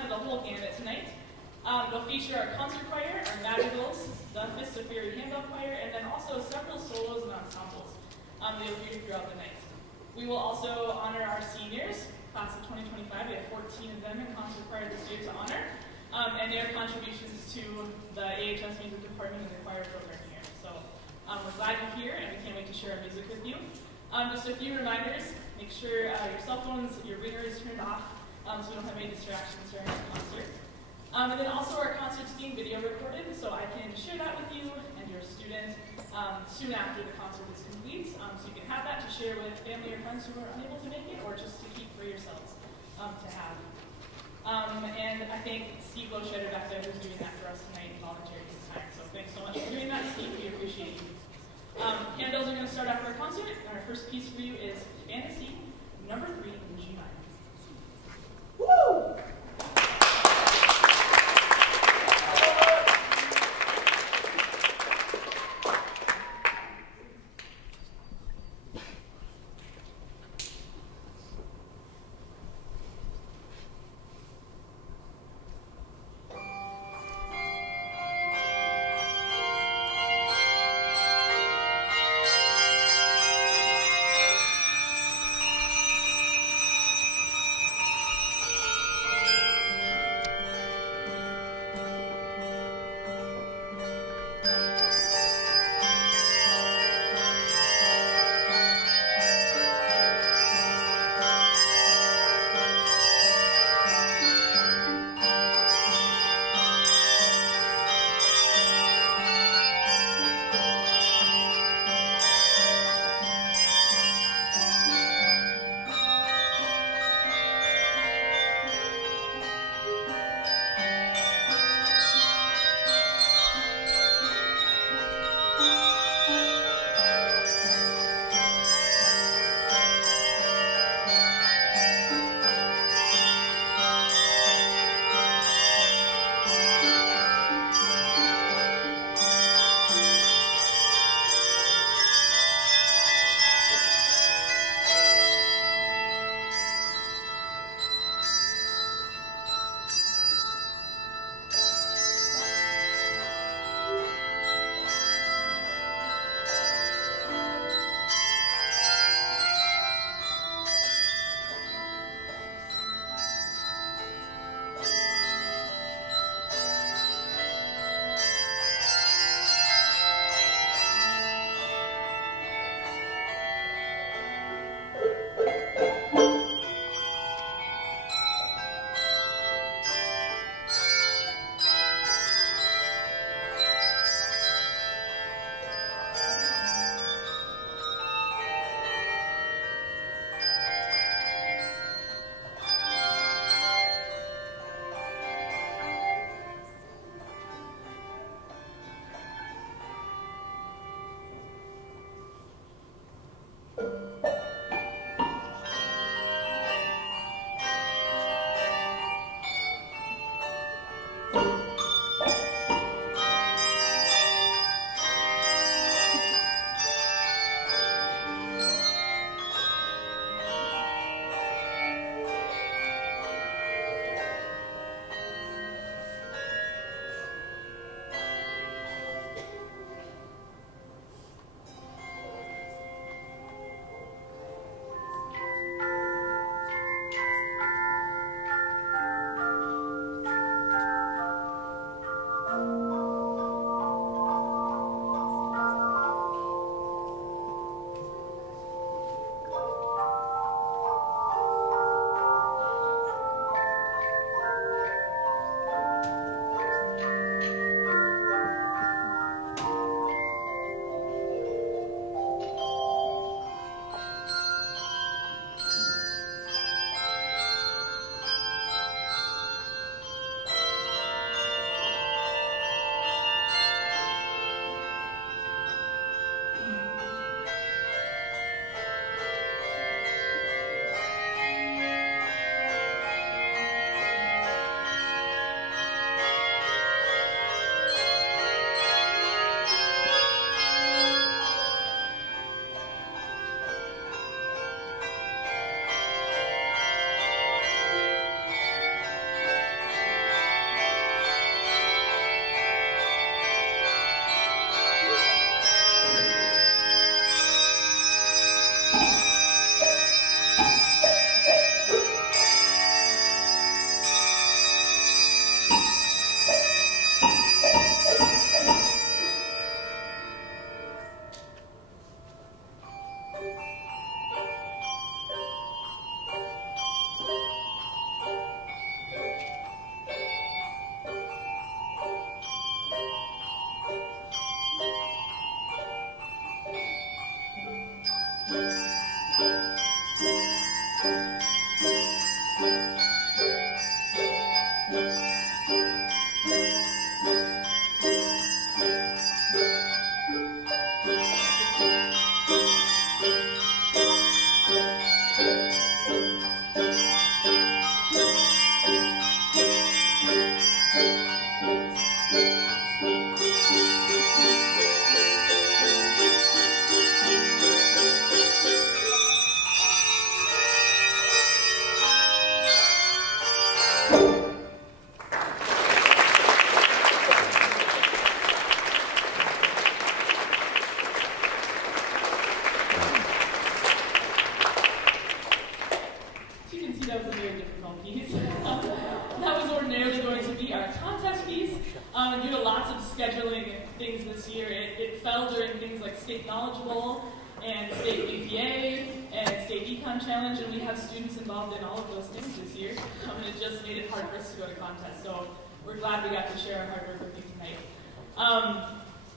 kind of the whole gamut tonight. They'll feature our concert choir, our madrigals, the Fists of Fury handbell choir, and then also several solos and ensembles they'll hear throughout the night. We will also honor our seniors, class of 2025. We have 14 of them in concert choir this year to honor, and their contributions to the AHS music department and the choir program here. So we're glad you're here, and we can't wait to share our music with you. Just a few reminders. Make sure your cell phones, your ringer is turned off, so we don't have any distractions during the concert. And then also our concert's being video recorded, so I can share that with you and your student soon after the concert is complete. So you can have that to share with family or friends who are unable to make it, or just to keep for yourselves to have. And I thank Steve Loschetter back there who's doing that for us tonight and volunteering his time. So thanks so much for doing that, Steve. We appreciate you. Handbells are going to start off our concert, and our first piece for you is Fantasy, number 3 in G minor. Woo! things this year. It fell during things like State Knowledge Bowl and State BPA and State Econ Challenge, and we have students involved in all of those things this year. And it just made it hard for us to go to contest. So we're glad we got to share our hard work with you tonight.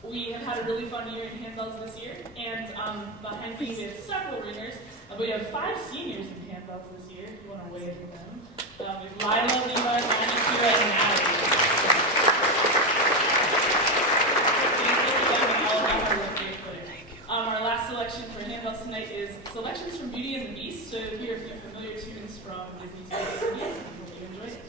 We have had a really fun year in handbells this year, and behind me we have several ringers. We have 5 seniors in handbells this year, if you want to wave at them. We have Lila, Levi, Manny, Kira, and Natalie. Our last selection for handbells tonight is selections from Beauty and the Beast. So here are a few familiar tunes from Disney's Beauty and the Beast. I hope you enjoy it.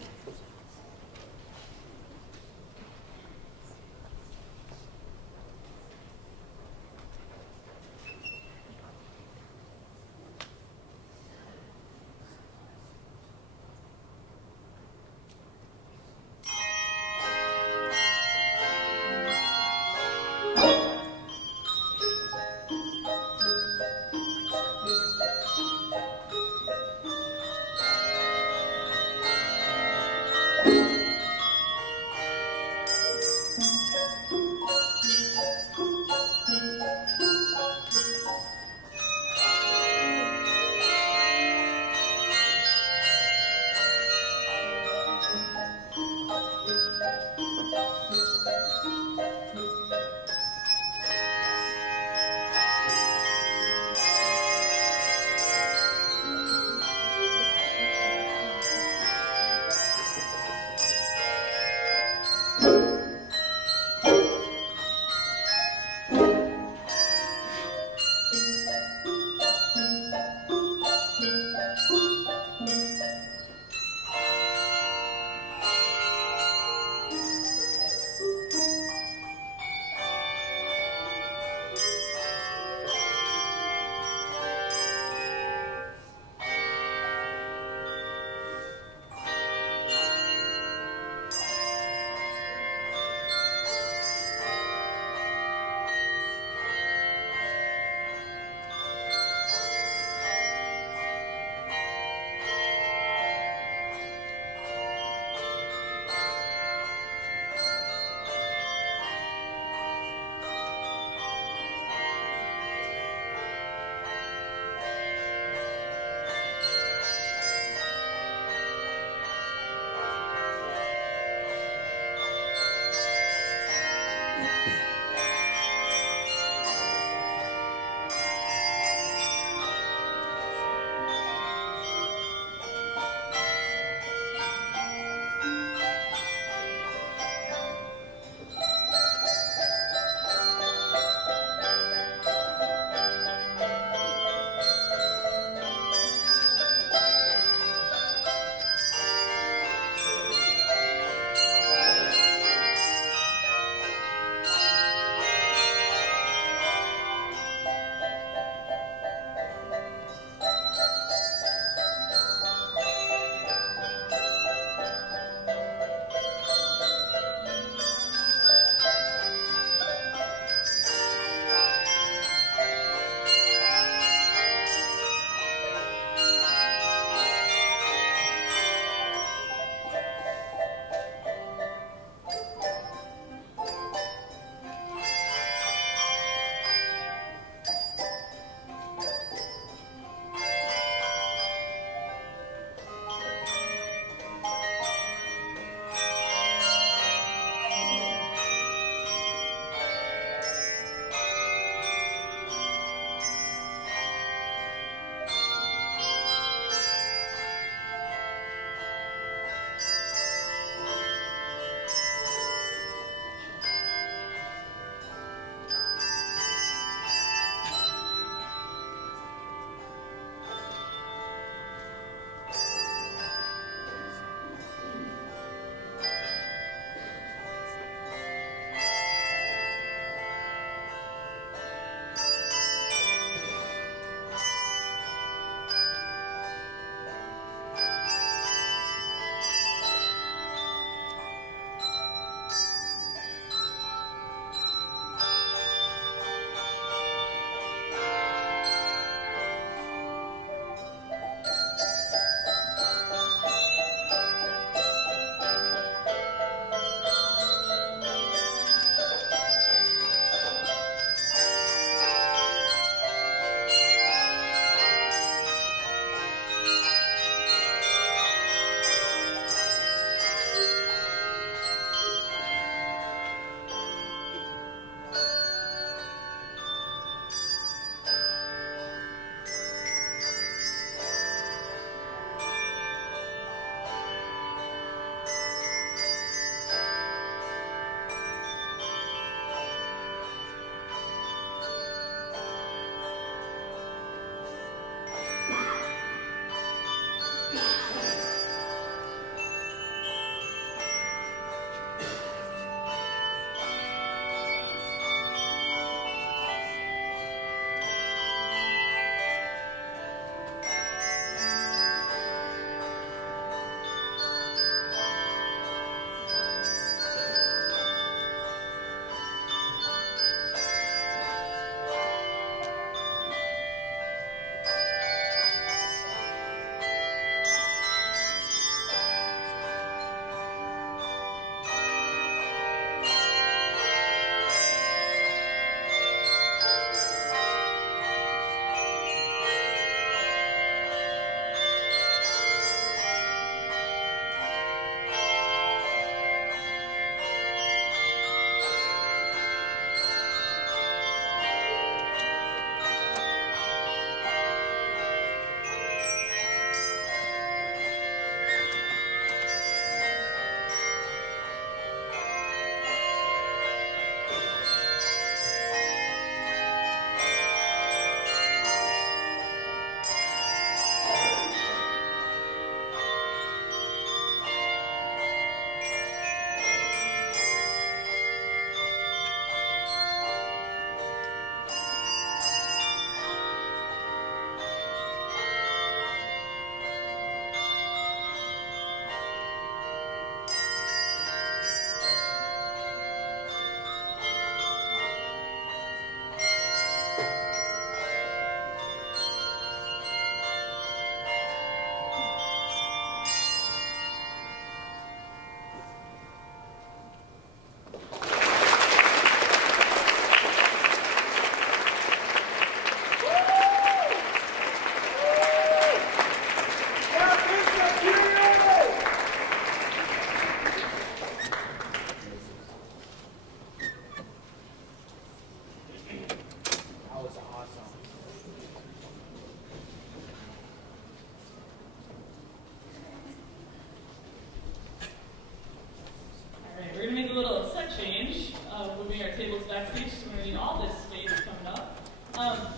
backstage, so we're gonna need all this space coming up.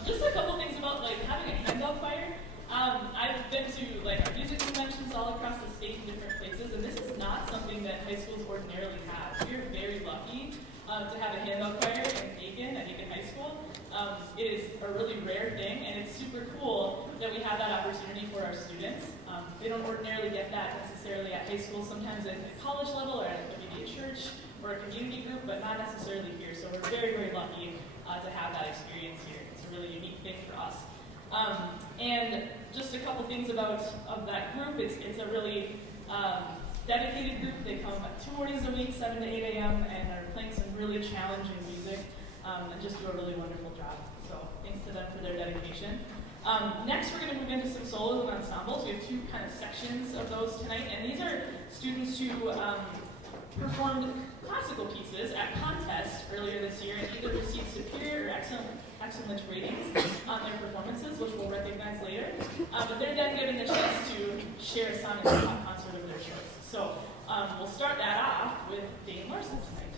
Just a couple things about like having a handout choir. I've been to like our music conventions all across the state in different places, and this is not something that high schools ordinarily have. We're very lucky to have a handout choir in Aiken, at Aiken High School. It is a really rare thing, and it's super cool that we have that opportunity for our students. They don't ordinarily get that necessarily at high school, sometimes at the college level or at maybe a church or a community group, but not necessarily here. So we're very, very lucky to have that experience here. It's a really unique thing for us. And just a couple things about that group. It's a really dedicated group. They come 2 mornings a week, 7 to 8 a.m., and are playing some really challenging music and just do a really wonderful job. So thanks to them for their dedication. Next, we're going to move into some solos and ensembles. We have 2 kind of sections of those tonight, and these are students who performed classical pieces at contest earlier this year and either received superior or excellent ratings on their performances, which we'll recognize later. But they're then given the chance to share a song in the top concert of their choice. So we'll start that off with Dane Larson tonight.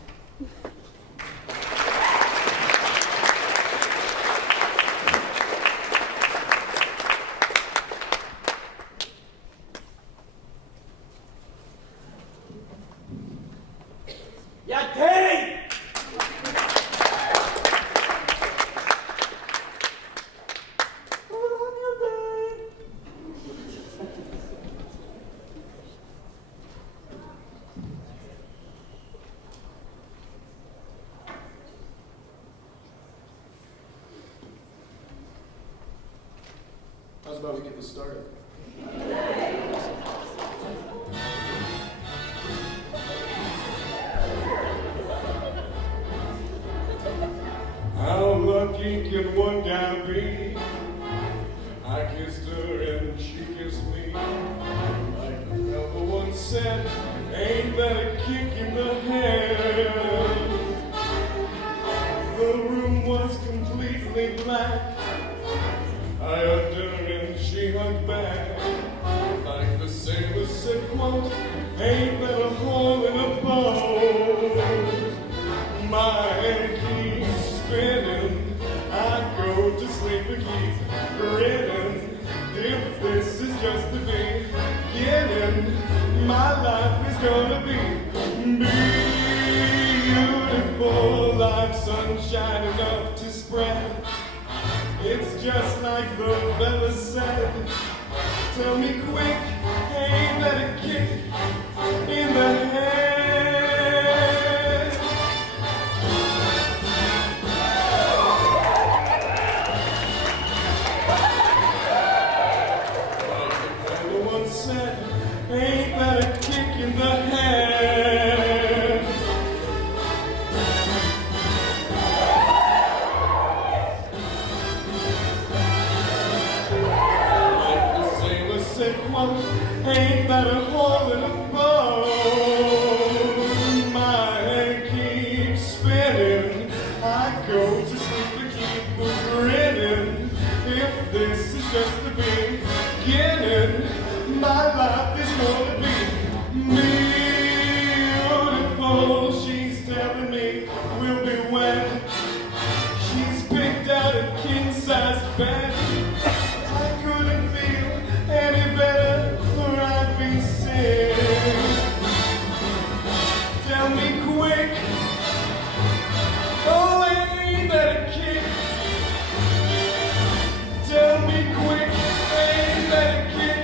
Yeah, Danny! How's about we get this started? How lucky can one guy be? I kissed her and she kissed me. Like the fellow once said, ain't that a kick in the head? The room was completely black. I hugged her and she hugged back. Like the sailor said, quote, ain't that a hole in a boat? My head keeps spinning. I go to sleep and keep grinning. If this is just the beginning, my life is gonna be beautiful, like sunshine enough to spread. It's just like the fella said. Tell me quick, ain't that a kick in the head? Ain't that a kick in the head? Like the sailor said, quote, ain't that a hole in a boat? My head keeps spinning. I go to sleep and keep grinning. If this is just the beginning, my life is gonna be beautiful. She's telling me we'll be wed. She's picked out a king-size bed. I couldn't feel any better, or I'd be sick. Tell me quick, oh, ain't that a kick? Tell me quick, ain't that a kick?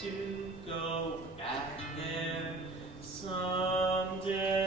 to go back there someday.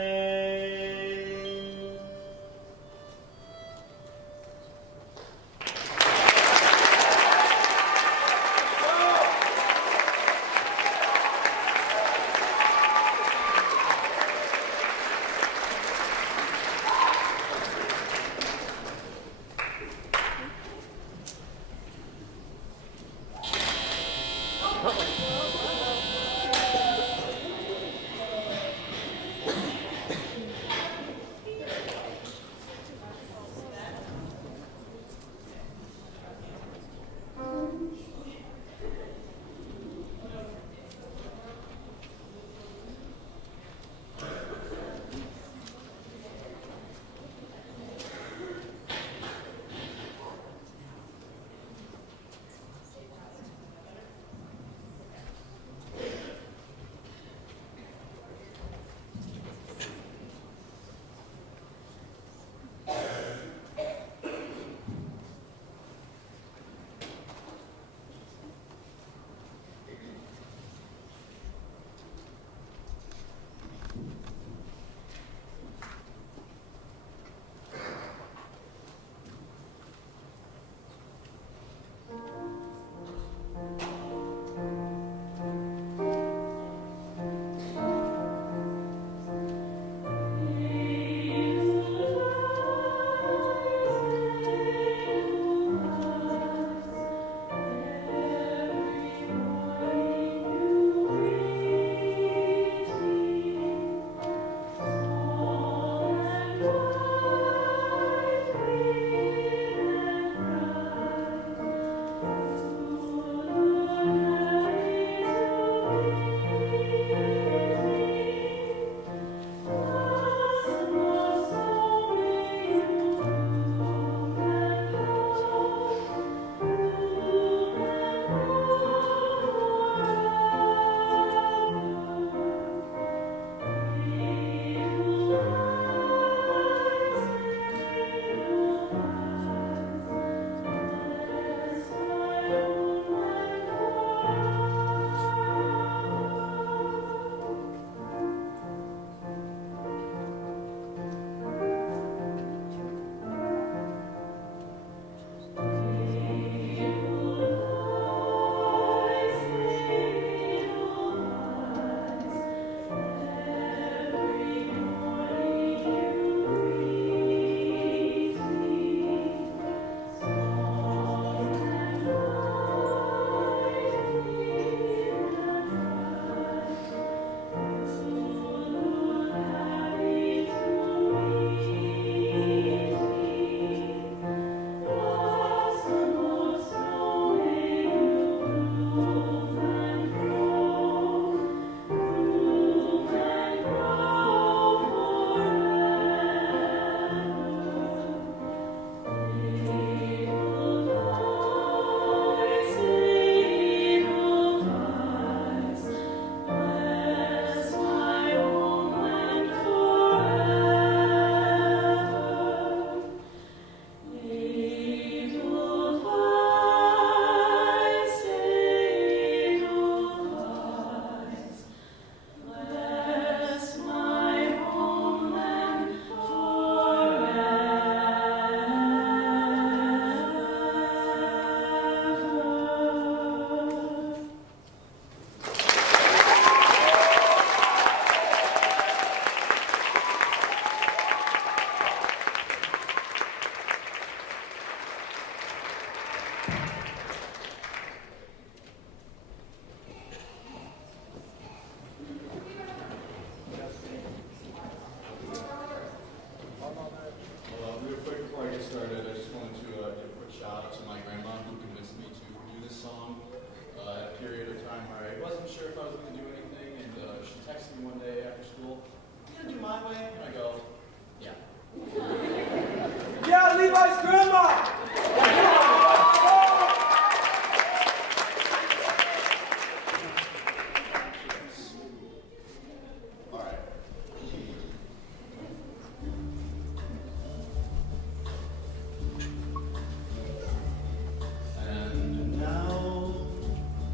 And now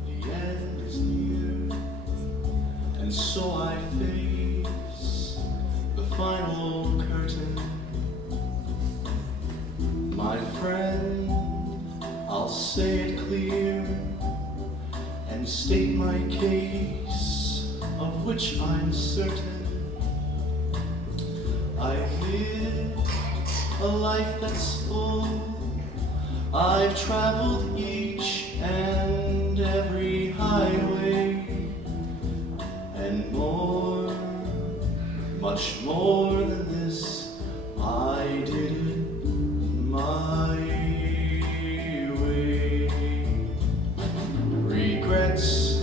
the end is near. And so I face the final curtain. My friend, I'll say it clear and state my case, of which I'm certain. I've lived a life that's full. I've traveled each and every highway, and more, much more than this, I did it my way. Regrets,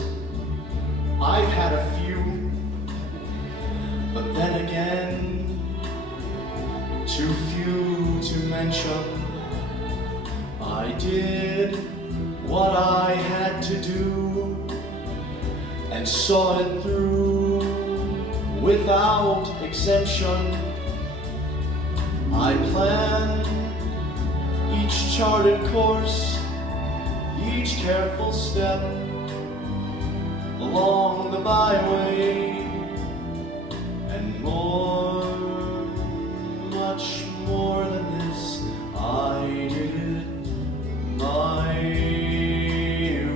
I've had a few, but then again, too few to mention. I did what I had to do and saw it through without exemption. I planned each charted course, each careful step along the byway, and more, much more than this, I did it my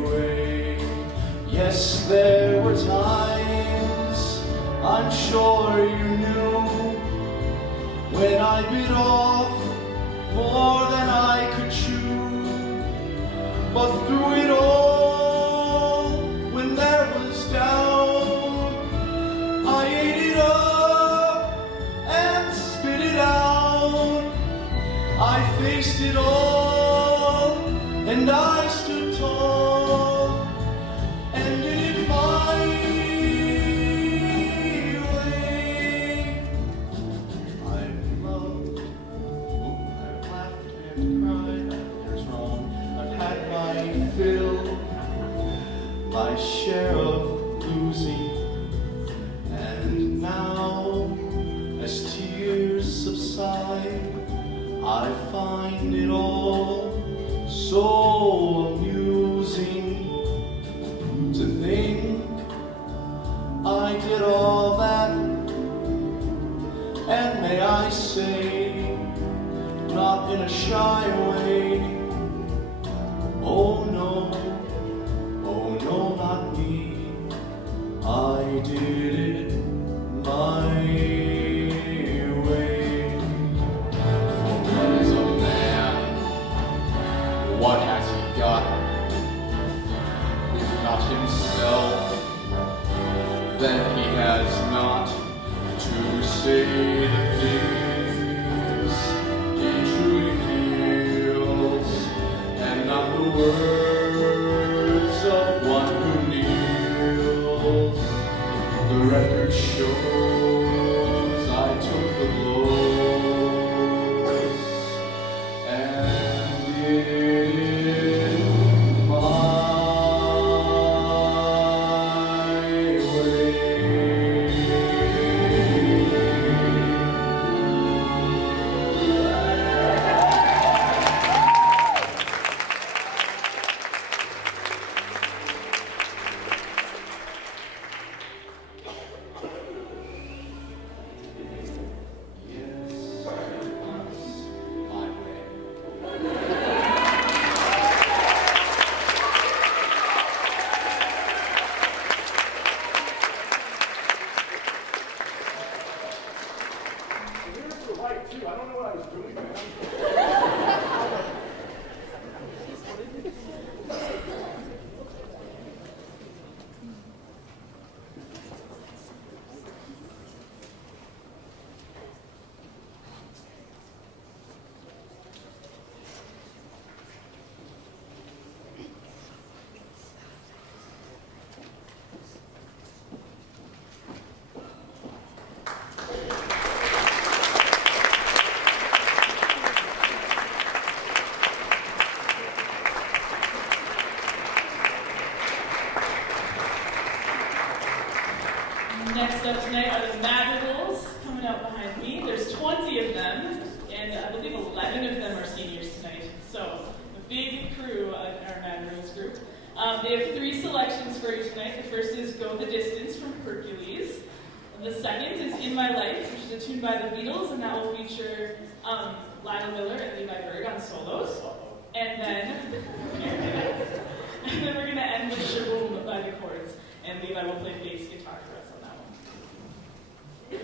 way. Yes, there were times, I'm sure you knew, when I bit off more than I could chew. But through it all, when there was doubt, I ate it up and spit it out. I faced it all, and I stood tall, and did it my way. I've loved, I've laughed and cried, there's wrong. I've had my fill, my share of losing, and now, as tears subside, I find it all so amusing to think I did all that, and may I say, not in a shy way, oh no, not me, I did it my way. For what is a man? What has he got? If not himself, then he has not to say the things he truly feels, and not the words of one who kneels. The record shows I took the blows and did it my way. Too. I don't know what I was doing, man. Next up tonight are the Madrigals, coming out behind me. There's 20 of them, and I believe 11 of them are seniors tonight. So, a big crew, our Madrigals group. They have 3 selections for each night. The first is Go the Distance from Hercules. The second is In My Life, which is a tune by the Beatles, and that will feature Lionel Miller and Levi Berg on solos. And then we're going to end with Shaboom by the Chords, and Levi will play bass guitar for us on that one.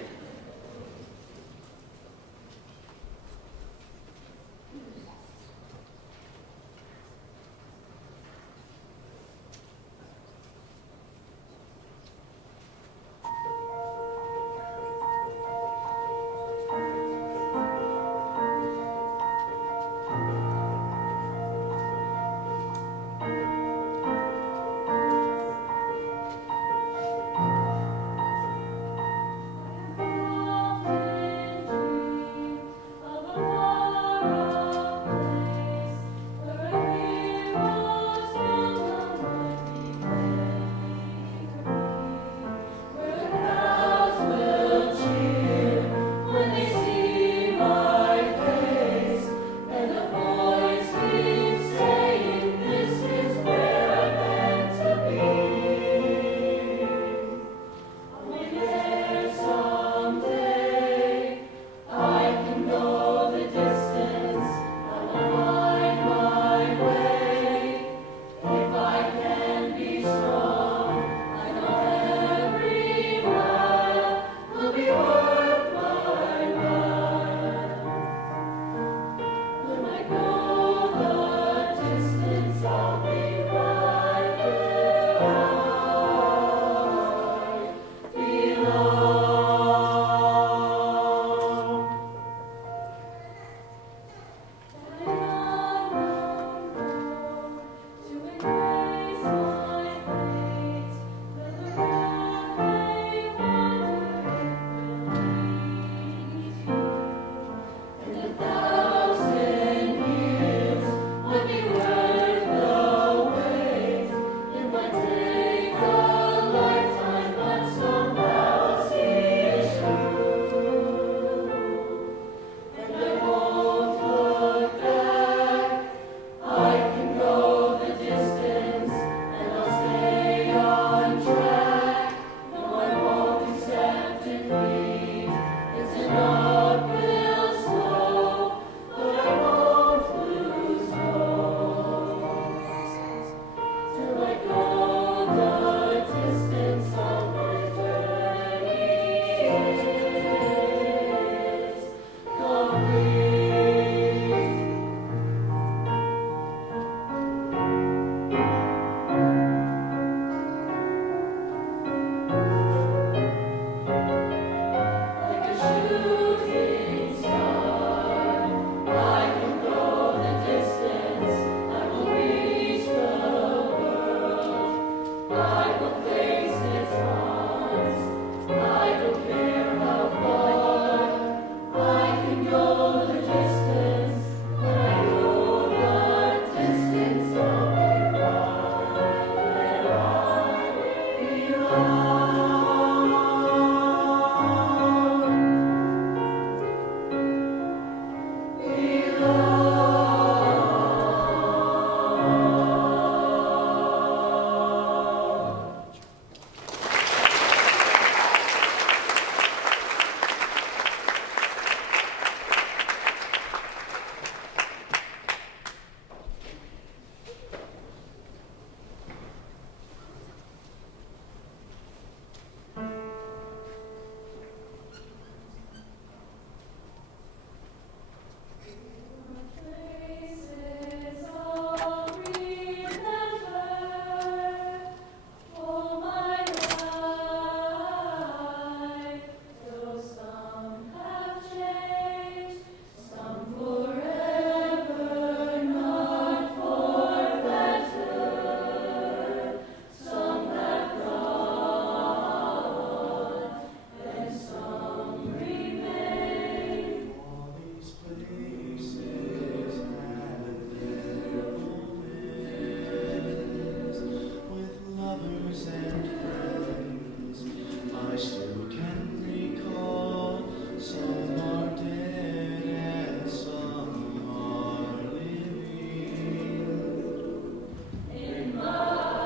In my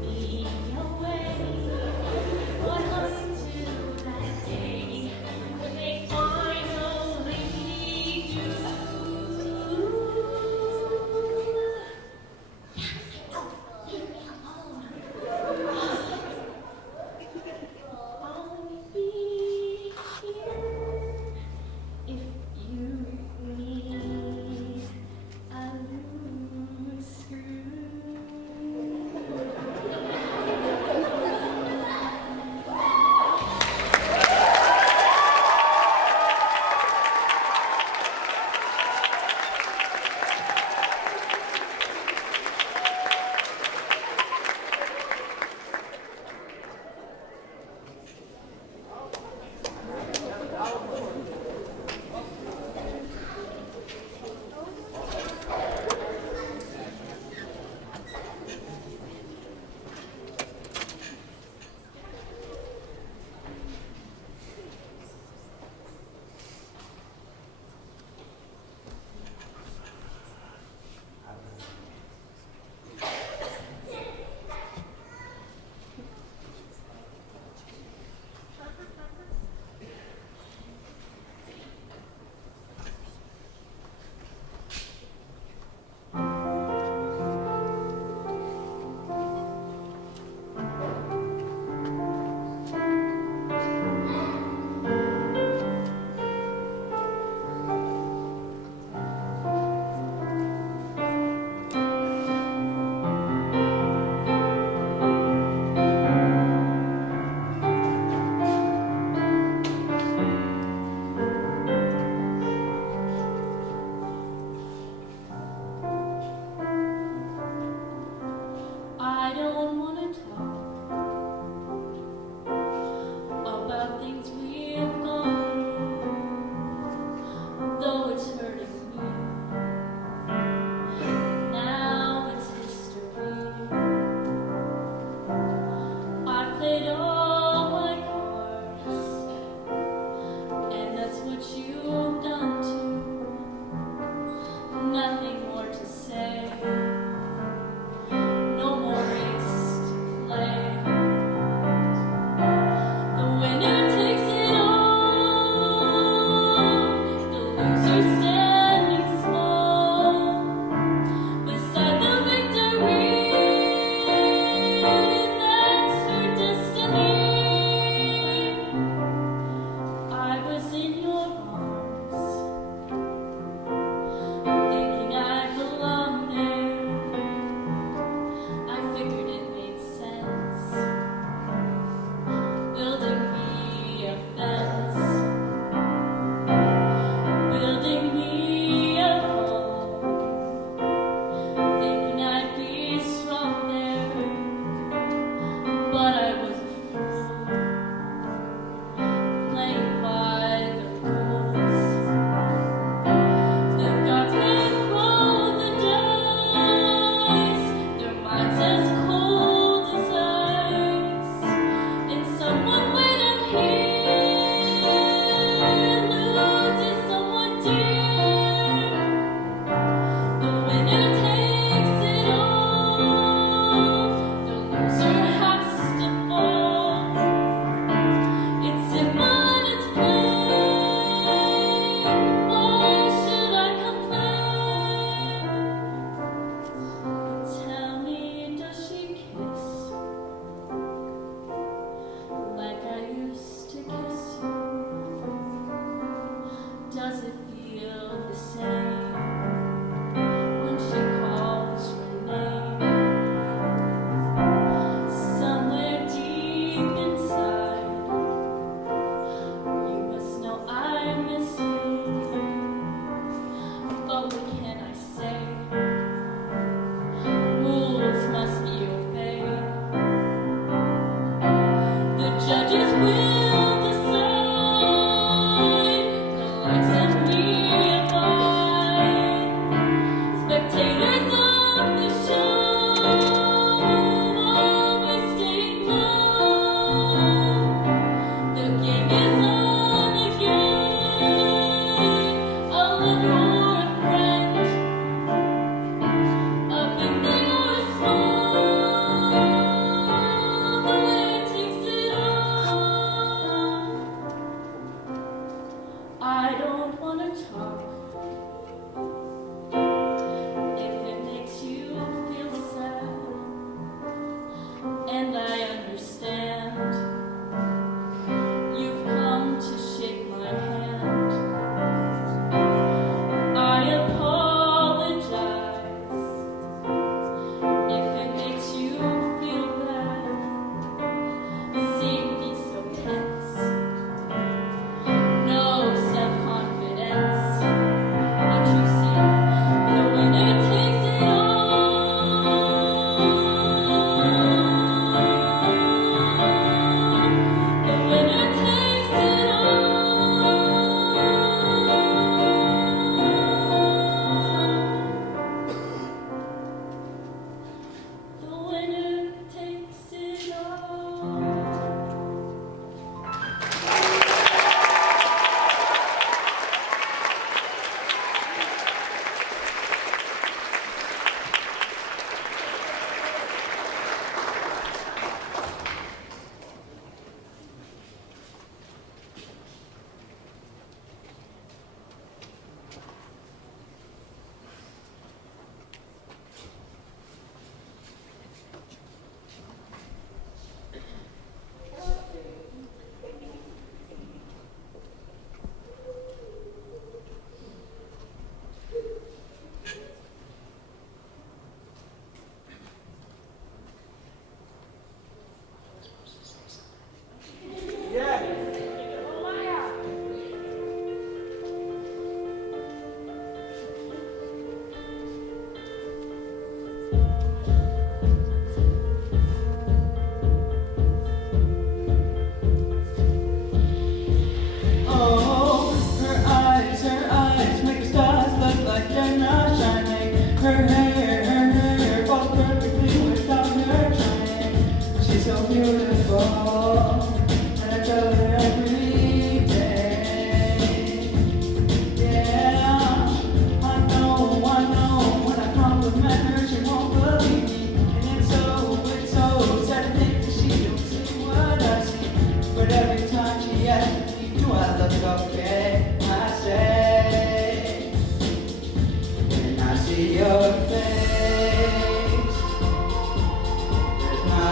me away. But until that day, when they finally do, oh, leave me alone. I'll be here if you need a loose screw.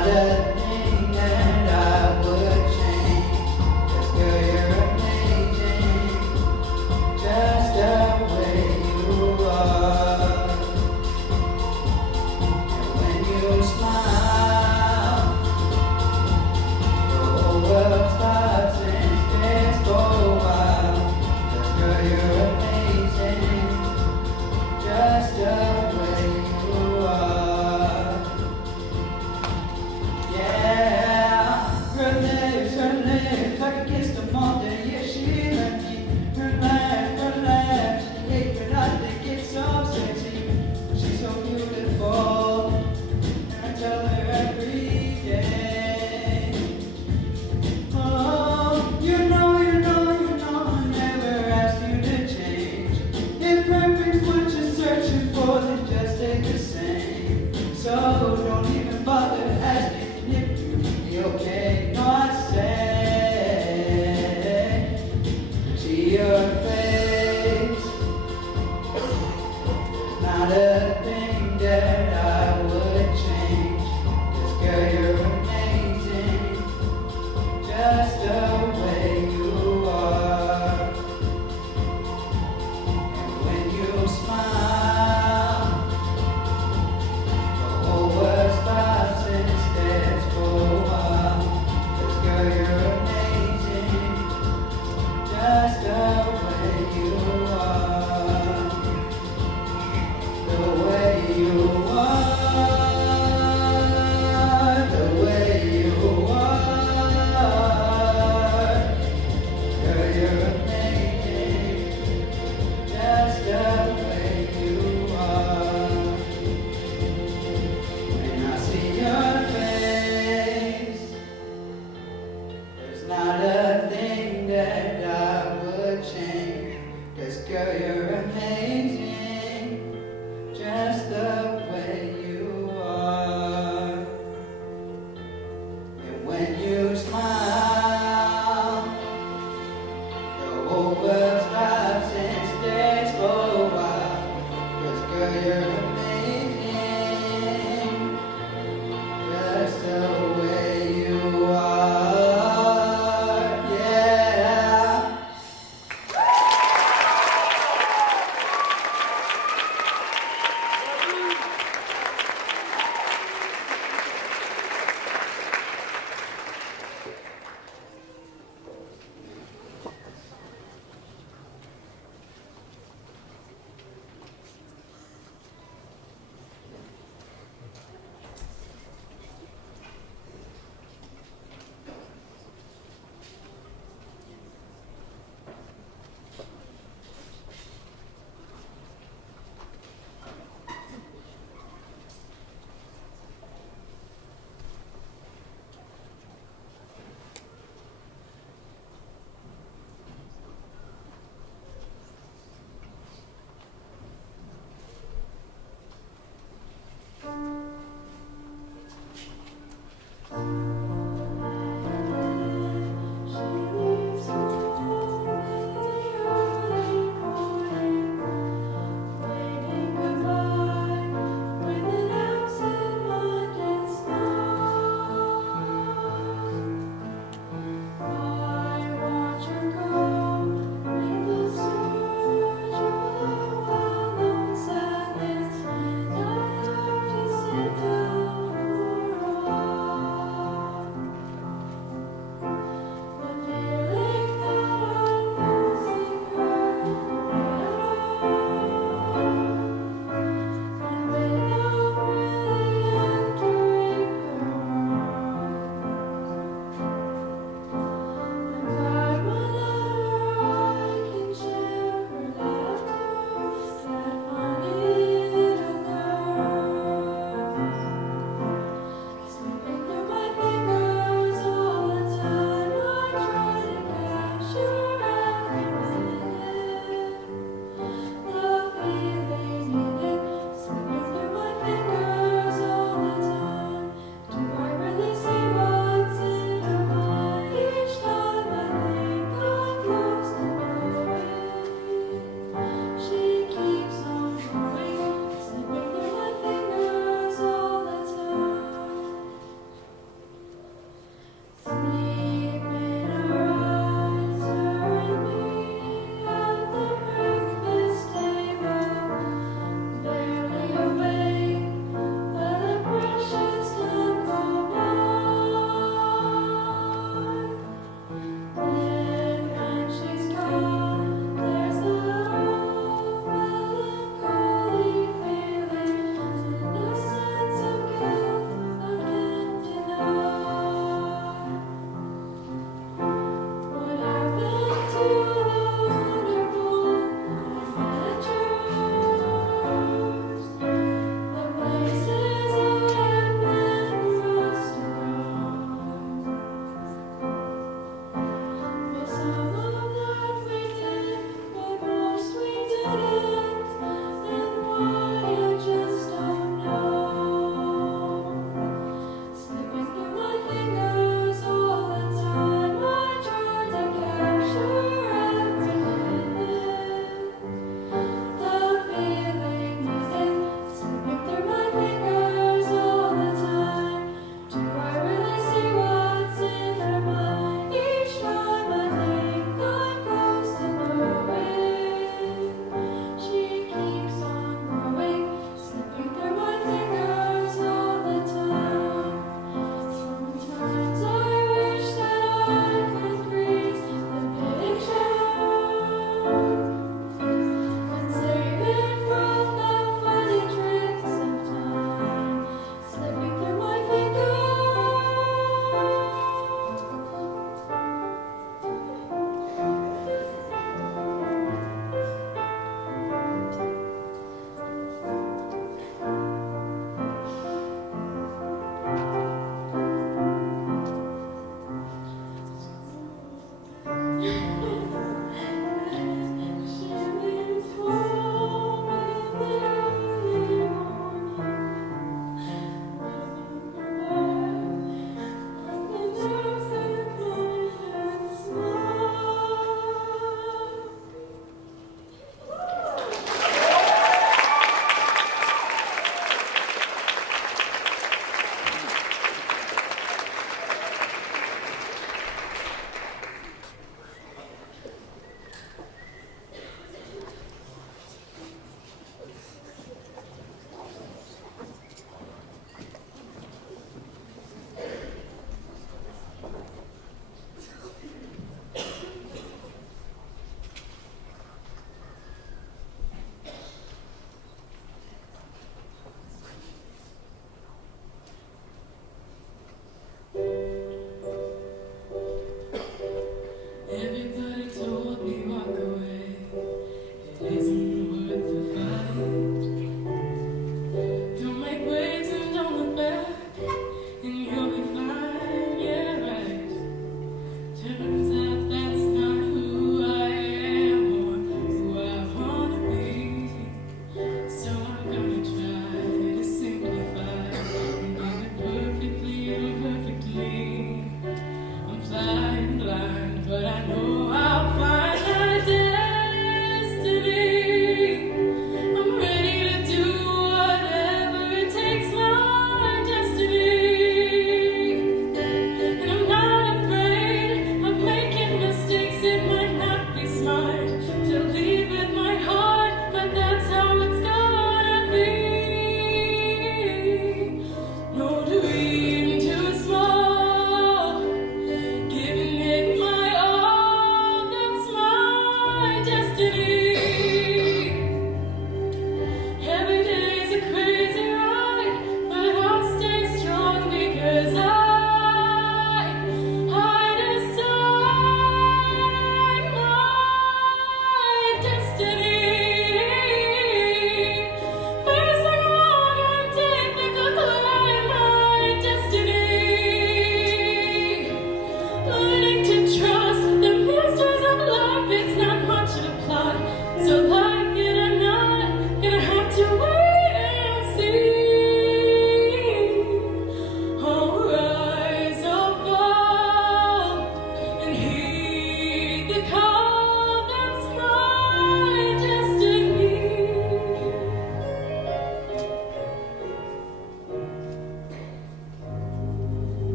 not a thing that I would change. 'Cause girl, you're amazing, just the way you are. And when you smile, the whole world stops and stares for a while. 'Cause girl, you're amazing, just the way you are. Yeah.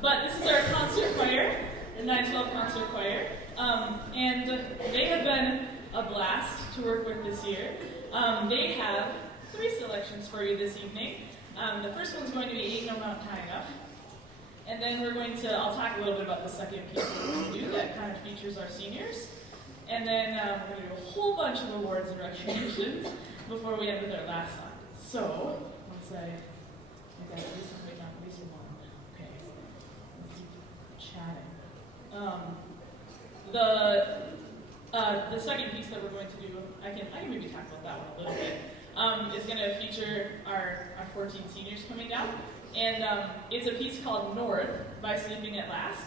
But this is our concert choir, the 912 concert choir, and they have been a blast to work with this year. They have 3 selections for you this evening. The first one's going to be Ain't No Mountain High Enough. And then I'll talk a little bit about the second piece that we're going to do that kind of features our seniors. And then we're going to do a whole bunch of awards and recognitions before we end with our last song. So, once I got Lisa right now, Lisa one. Okay. Let's keep chatting. The second piece that we're going to do, I can maybe talk about that one a little bit, is going to feature our 14 seniors coming down. And it's a piece called North by Sleeping at Last.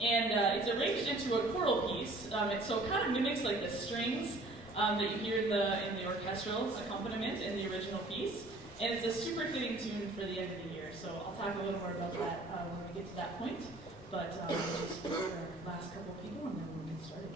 And it's arranged into a choral piece. So it kind of mimics like the strings that you hear in the orchestral accompaniment in the original piece. And it's a super fitting tune for the end of the year. So I'll talk a little more about that when we get to that point. But just for our last couple people, and then we'll get started.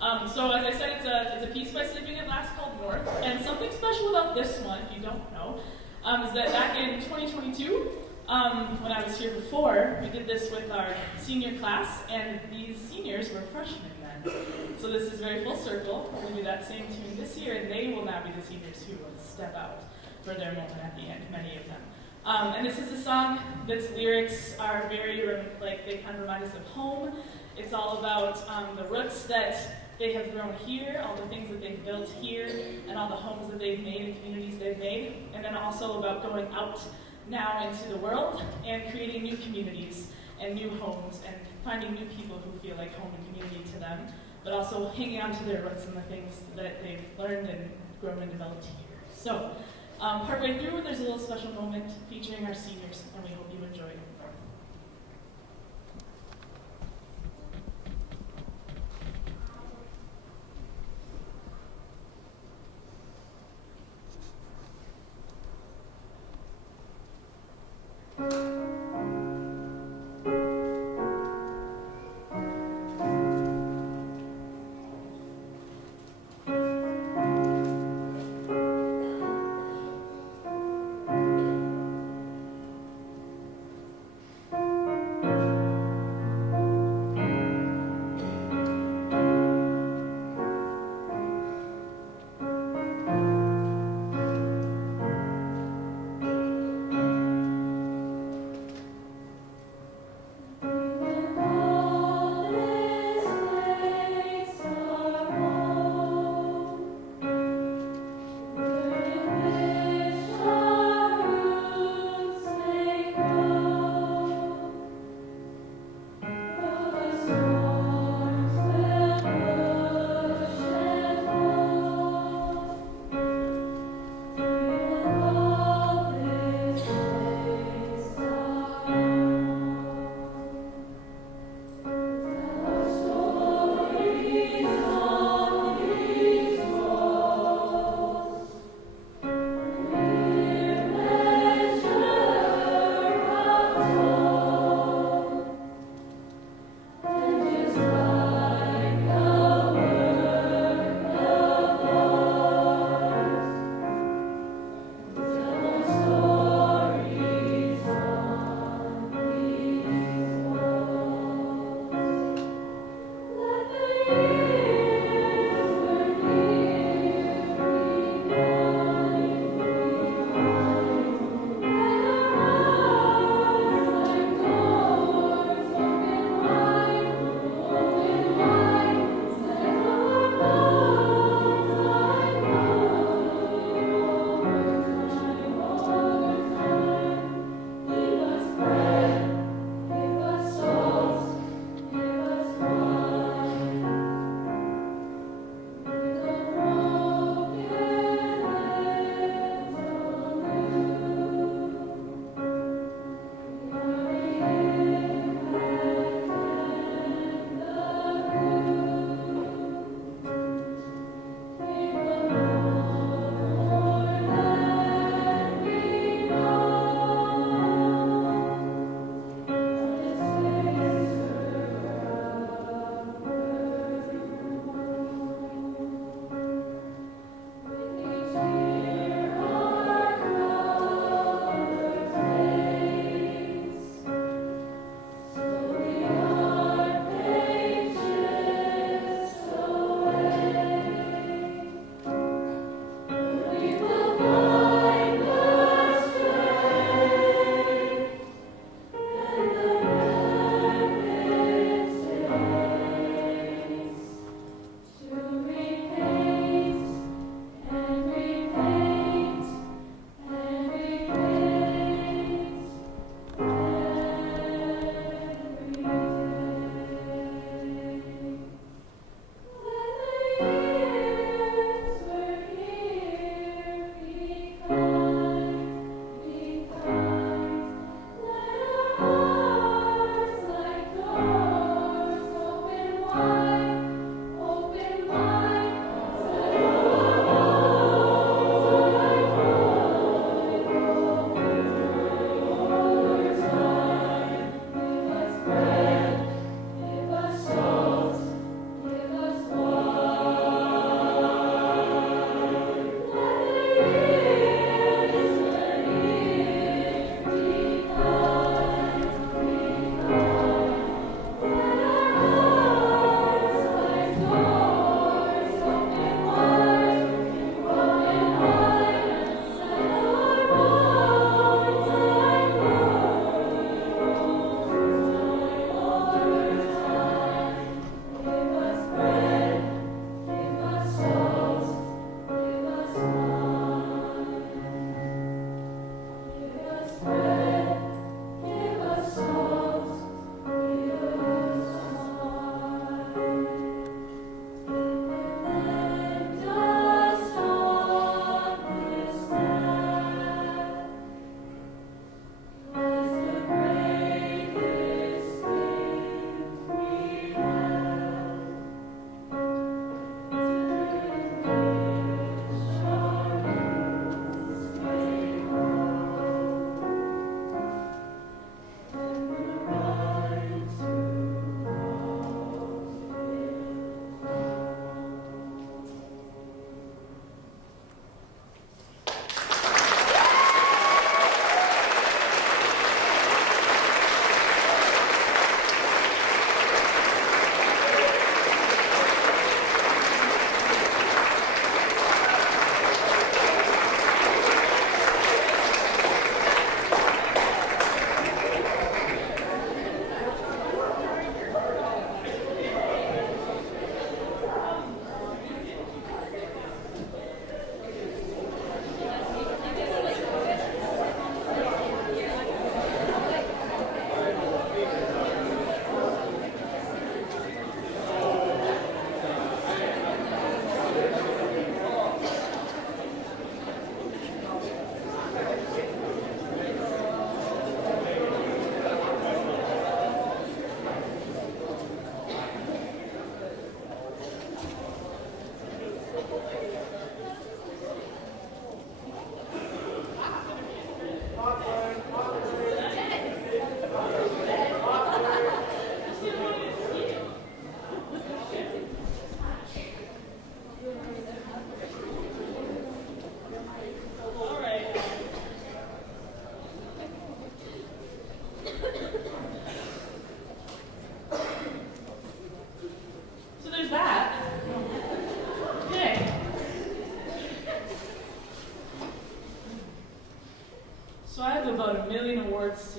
So as I said, it's a piece by Sleeping at Last called North. And something special about this one, if you don't know, is that back in 2022, when I was here before, we did this with our senior class, and these seniors were freshmen then. So this is very full circle. We're going to do that same tune this year, and they will now be the seniors who will step out for their moment at the end, many of them. And this is a song that's lyrics are very, they kind of remind us of home. It's all about the roots that they have grown here, all the things that they've built here, and all the homes that they've made and communities they've made. And then also about going out now into the world and creating new communities and new homes and finding new people who feel like home and community to them, but also hanging on to their roots and the things that they've learned and grown and developed here. So, partway through, there's a little special moment featuring our seniors, and we hope you enjoy it.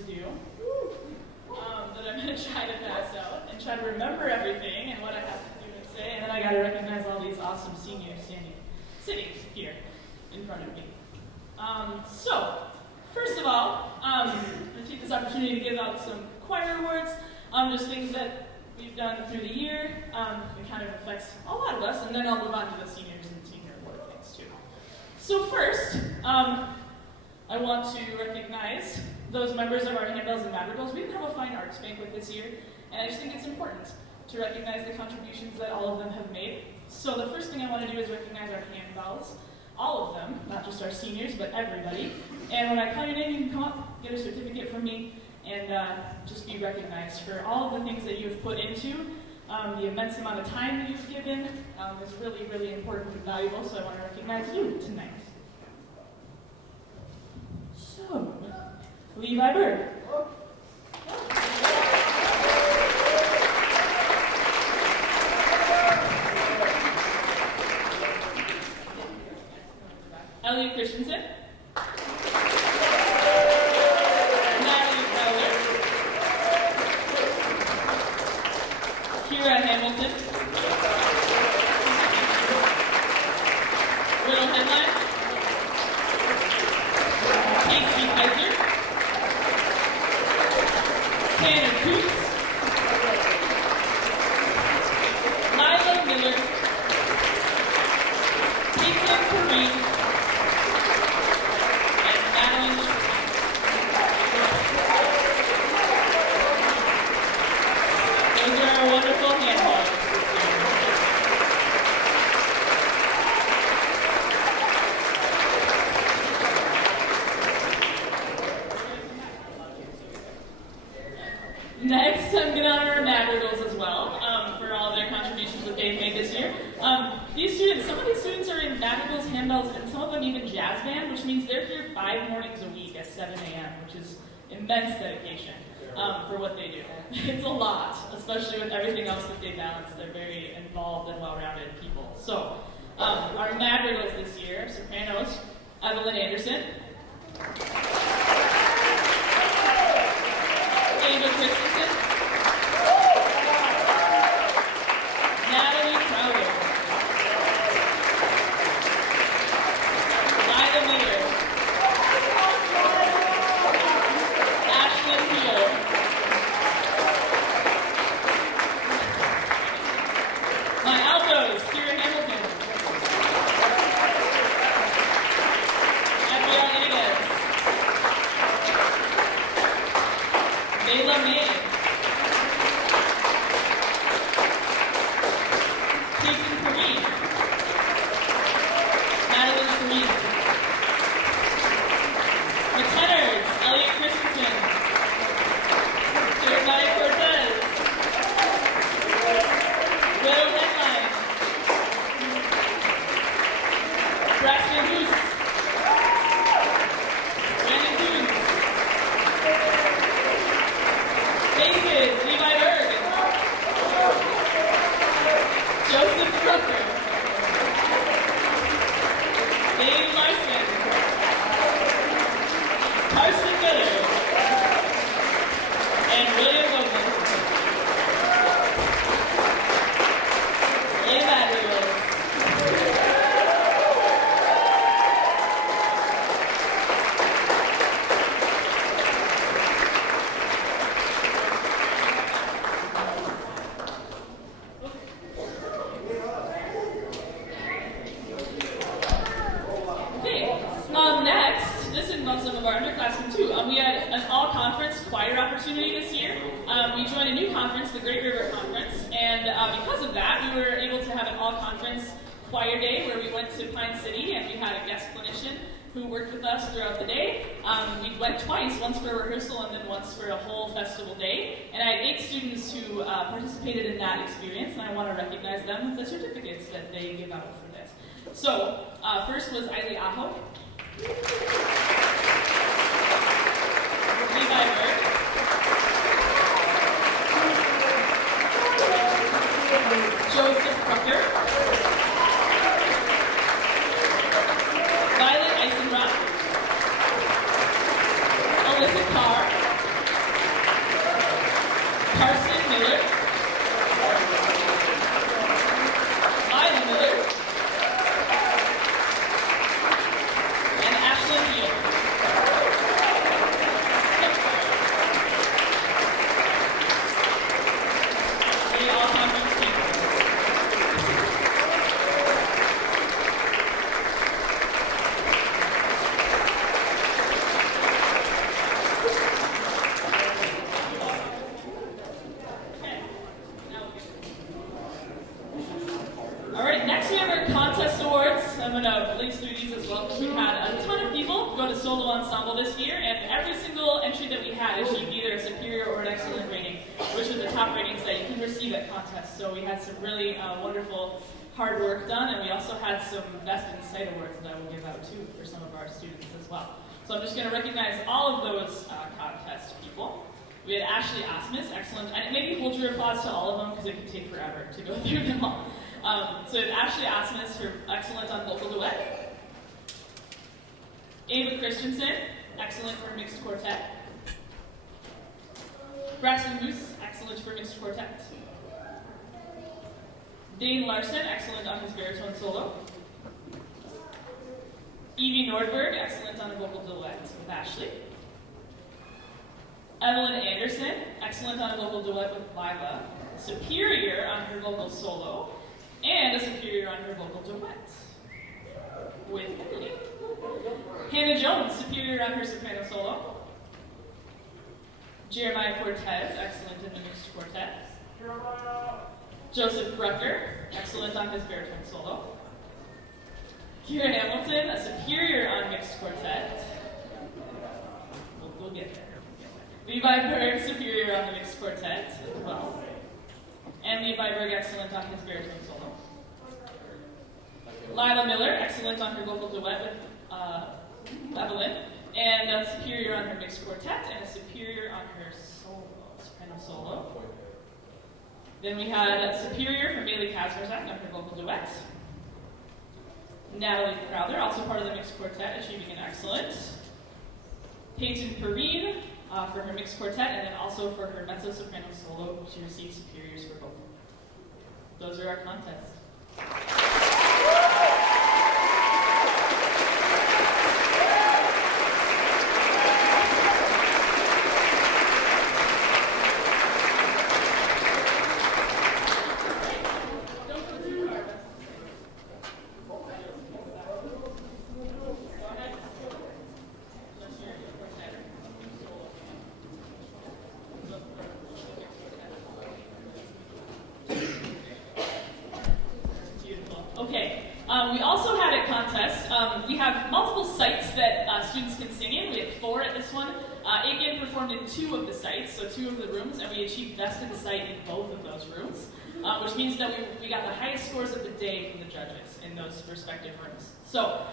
to do. That I'm going to try to pass out and try to remember everything and what I have to do and say. And then I got to recognize all these awesome seniors sitting here in front of me. So, first of all, I'm going to take this opportunity to give out some choir awards. Just things that we've done through the year. It kind of affects a lot of us, and then I'll move on to the seniors and senior award things too. So first, I want to recognize those members of our handbells and madrigals. We didn't have a fine arts banquet this year, and I just think it's important to recognize the contributions that all of them have made. So the first thing I want to do is recognize our handbells, all of them, not just our seniors, but everybody. And when I call your name, you can come up, get a certificate from me, and just be recognized for all of the things that you've put into. The immense amount of time that you've given is really, really important and valuable, so I want to recognize you tonight. So, Levi Bird. Elliot Christensen. Natalie Fowler. Kira Hamilton. Widow Headline. Casey Kaiser. Tanner Coots. Lila Miller. Caitlin Perrine. Those are our wonderful handballs. Next, I'm going to honor our madrigals as well for all of their contributions that they've made this year. Some of these students are in madrigals, handbells, and some of them even jazz band, which means they're here 5 mornings a week at 7 a.m., which is immense dedication for what they do. It's a lot, especially with everything else that they balance. They're very involved and well-rounded people. So, our madrigals this year, sopranos, Evelyn Anderson, Ava Christensen, Natalie Crowder, Lila Miller, Ashlyn Peel, my altos, Kira Hamilton, Abigail Inez, Layla May, Jason Perrine, Madeline Perrine, McKenners, Elliot Christensen, Jeremiah Cortez, Widow Headline, Braxton Goose, Brandon Coons, Faces, Levi Berg, Joseph Crooker, Dave Larson, Carson Miller, and William Gomez. Lay madrigals. Okay, next, this involves some of our underclassmen too. We had an all-conference choir opportunity this year. We joined a new conference, the Great River Conference, and because of that, we were able to have an all-conference choir day where we went to Pine City and we had a guest clinician who worked with us throughout the day. We went twice, once for rehearsal and then once for a whole festival day. And I had 8 students who participated in that experience, and I want to recognize them with the certificates that they give out for this. So, first was Eiley Aho, Levi Berg, Joseph Crooker, Violet Eisenroth, Alyssa Carr, Carson Miller, Maya Miller, and Ashlyn Neal. They all come from the team. All right, next we have our contest awards. I'm going to link through these as well because we had a ton of people go to solo ensemble this year, and every single entry that we had achieved either a superior or an excellent rating, which are the top ratings that you can receive at contests. So we had some really wonderful hard work done, and we also had some Best in Sight awards that I will give out too for some of our students as well. So I'm just going to recognize all of those contest people. We had Ashley Asmus, excellent, and maybe hold your applause to all of them because it could take forever to go through them all. So it's Ashley Asmus, her excellent on vocal duet. Ava Christensen, excellent for mixed quartet. Braxton Moose, excellent for mixed quartet. Dane Larson, excellent on his baritone solo. Evie Nordberg, excellent on a vocal duet with Ashley. Evelyn Anderson, excellent on a vocal duet with Lila. Superior on her vocal solo. And a superior on her vocal duet with Emily. Hannah Jones, superior on her soprano solo. Jeremiah Cortez, excellent in the mixed quartet. Joseph Brucker, excellent on his baritone solo. Kira Hamilton, a superior on mixed quartet. We'll get there. Levi Berg, superior on the mixed quartet as well. And Levi Berg, excellent on his baritone solo. Lila Miller, excellent on her vocal duet with Evelyn, and a superior on her mixed quartet, and a superior on her soprano solo. Then we had a superior from Bailey Kazmarzak on her vocal duet. Natalie Crowther, also part of the mixed quartet, achieving an excellent. Peyton Perrine for her mixed quartet, and then also for her mezzo-soprano solo, she received superiors for both. Those are our contests. We also had a contest. We have multiple sites that students can sing in. We had 4 at this one. Again performed in 2 of the sites, so 2 of the rooms, and we achieved best in sight in both of those rooms, which means that we got the highest scores of the day from the judges in those respective rooms. So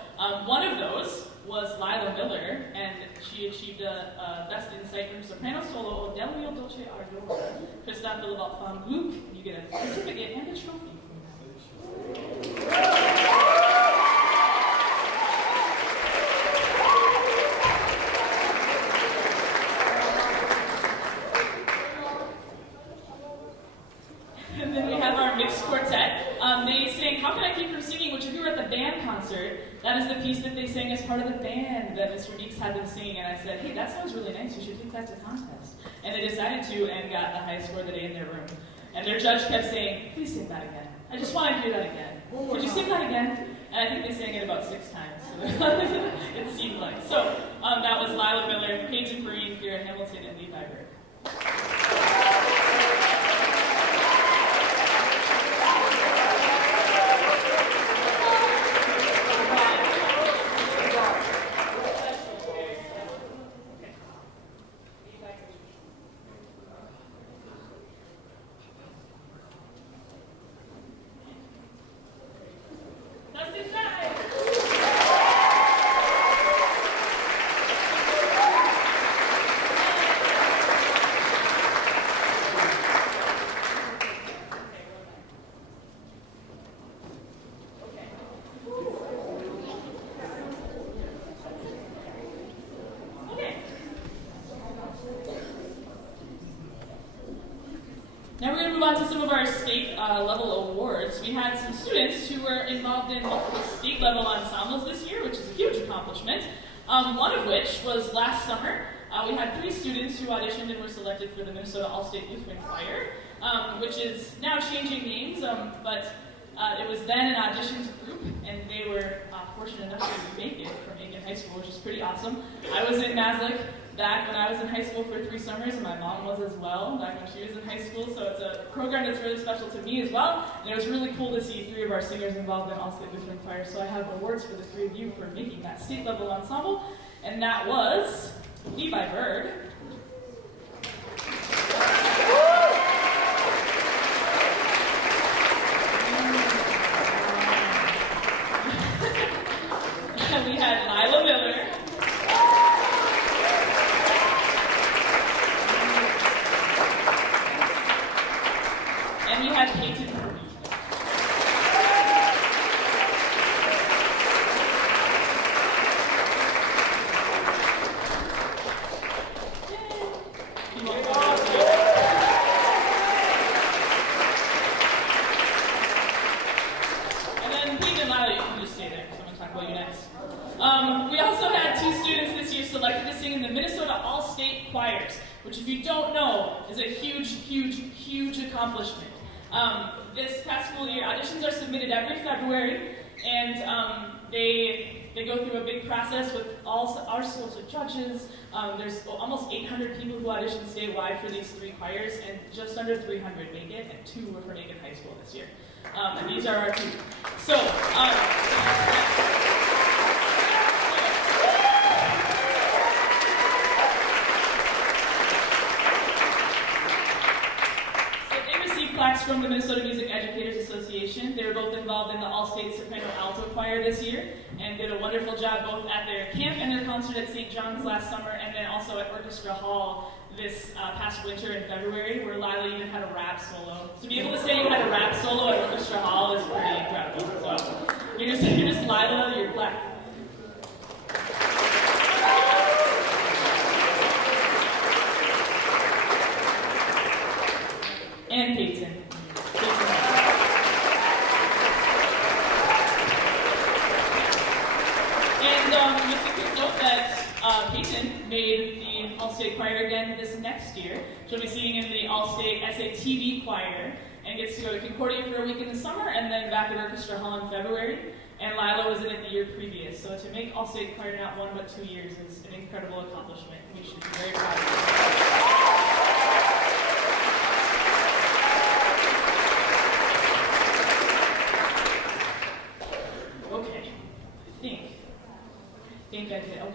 one of those was Lila Miller, and she achieved a best in sight from soprano solo, Del mio dolce ardore, Christophe de la Femme Gluck. You get a certificate and a trophy from that. And then we have our mixed quartet. They sang How Can I Keep From Singing, which if you were at the band concert, that is the piece that they sang as part of the band that Mr. Meeks had them singing. And I said, hey, that sounds really nice. You should take that to contest. And they decided to and got the highest score of the day in their room. And their judge kept saying, please sing that again. I just want to hear that again. Would you sing that again? And I think they sang it about 6 times. So it seemed like. So that was Lila Miller, Peyton Perrine, Kira Hamilton, and Levi Berg. move on to some of our state level awards, we had some students who were involved in multiple state level ensembles this year, which is a huge accomplishment. One of which was last summer. We had 3 students who auditioned and were selected for the Minnesota All-State Lutheran Choir, which is now changing names, but it was then an auditions group, and they were fortunate enough to make it from Aiken High School, which is pretty awesome. I was in Maslick back when I was in high school for 3 summers, and my mom was as well back when she was in high school, so it's a program that's really special to me as well, and it was really cool to see 3 of our singers involved in All-State Lutheran Choir, so I have awards for the 3 of you for making that state-level ensemble, and that was Levi Berg, we had Lila Miller, and we had Peyton Murphy. And then Peyton and Lila, you can just stay there because I'm going to talk about you next. We also had 2 students this year selected to sing in the Minnesota All-State Choirs, which if you don't know, is a huge, huge, huge accomplishment. This past school year, auditions are submitted every February, and they go through a big process with all our sorts of judges. There's almost 800 people who audition statewide for these 3 choirs, and just under 300 make it, and 2 were from Aiken High School this year. And these are our 2. So, plaques from the Minnesota Music Educators Association. They were both involved in the All-State Soprano Alto Choir this year and did a wonderful job both at their camp and their concert at St. John's last summer, and then also at Orchestra Hall this past winter in February, where Lila even had a rap solo. To be able to say you had a rap solo at Orchestra Hall is pretty incredible. So you're just Lila, you're black. And Peyton. And just a quick note that Peyton made the All-State Choir again this next year. She'll be singing in the All-State SATV Choir and gets to go to Concordia for a week in the summer and then back at Orchestra Hall in February. And Lila was in it the year previous. So to make All-State Choir not 1 but 2 years is an incredible accomplishment. We should be very proud of her.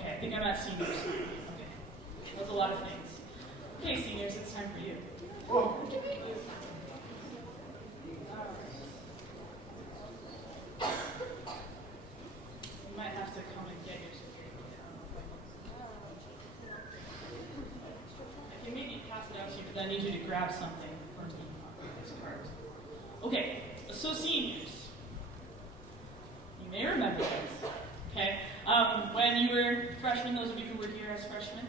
I think I'm at seniors. Okay. That's a lot of things. Okay, seniors, it's time for you. Whoa. You might have to come and get your certificate. I can maybe pass it out to you, but I need you to grab something from me on this card. Okay, so seniors. You may remember this. Okay, when you were freshmen, those of you who were here as freshmen,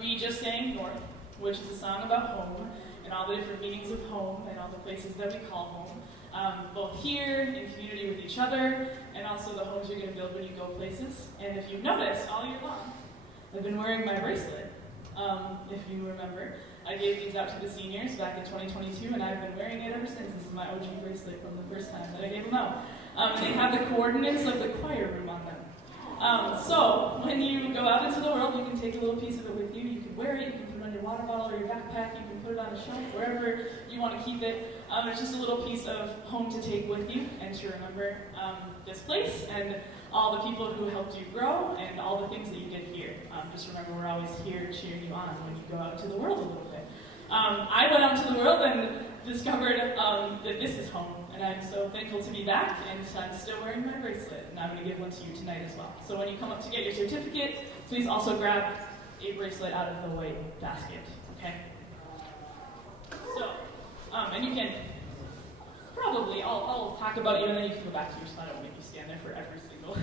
we just sang North, which is a song about home and all the different meanings of home and all the places that we call home, both here in community with each other and also the homes you're going to build when you go places. And if you've noticed, all year long, I've been wearing my bracelet. If you remember, I gave these out to the seniors back in 2022, and I've been wearing it ever since. This is my OG bracelet from the first time that I gave them out. They have the coordinates of the choir room on them. So when you go out into the world, you can take a little piece of it with you. You can wear it, you can put it on your water bottle or your backpack, you can put it on a shelf, wherever you want to keep it. It's just a little piece of home to take with you and to remember this place and all the people who helped you grow and all the things that you did here. Just remember, we're always here cheering you on when you go out into the world a little bit. I went out into the world and discovered that this is home. And I'm so thankful to be back, and I'm still wearing my bracelet, and I'm going to give one to you tonight as well. So when you come up to get your certificate, please also grab a bracelet out of the white basket, okay? So, and you can probably, I'll talk about you, and then you can go back to your spot. I won't make you stand there for every single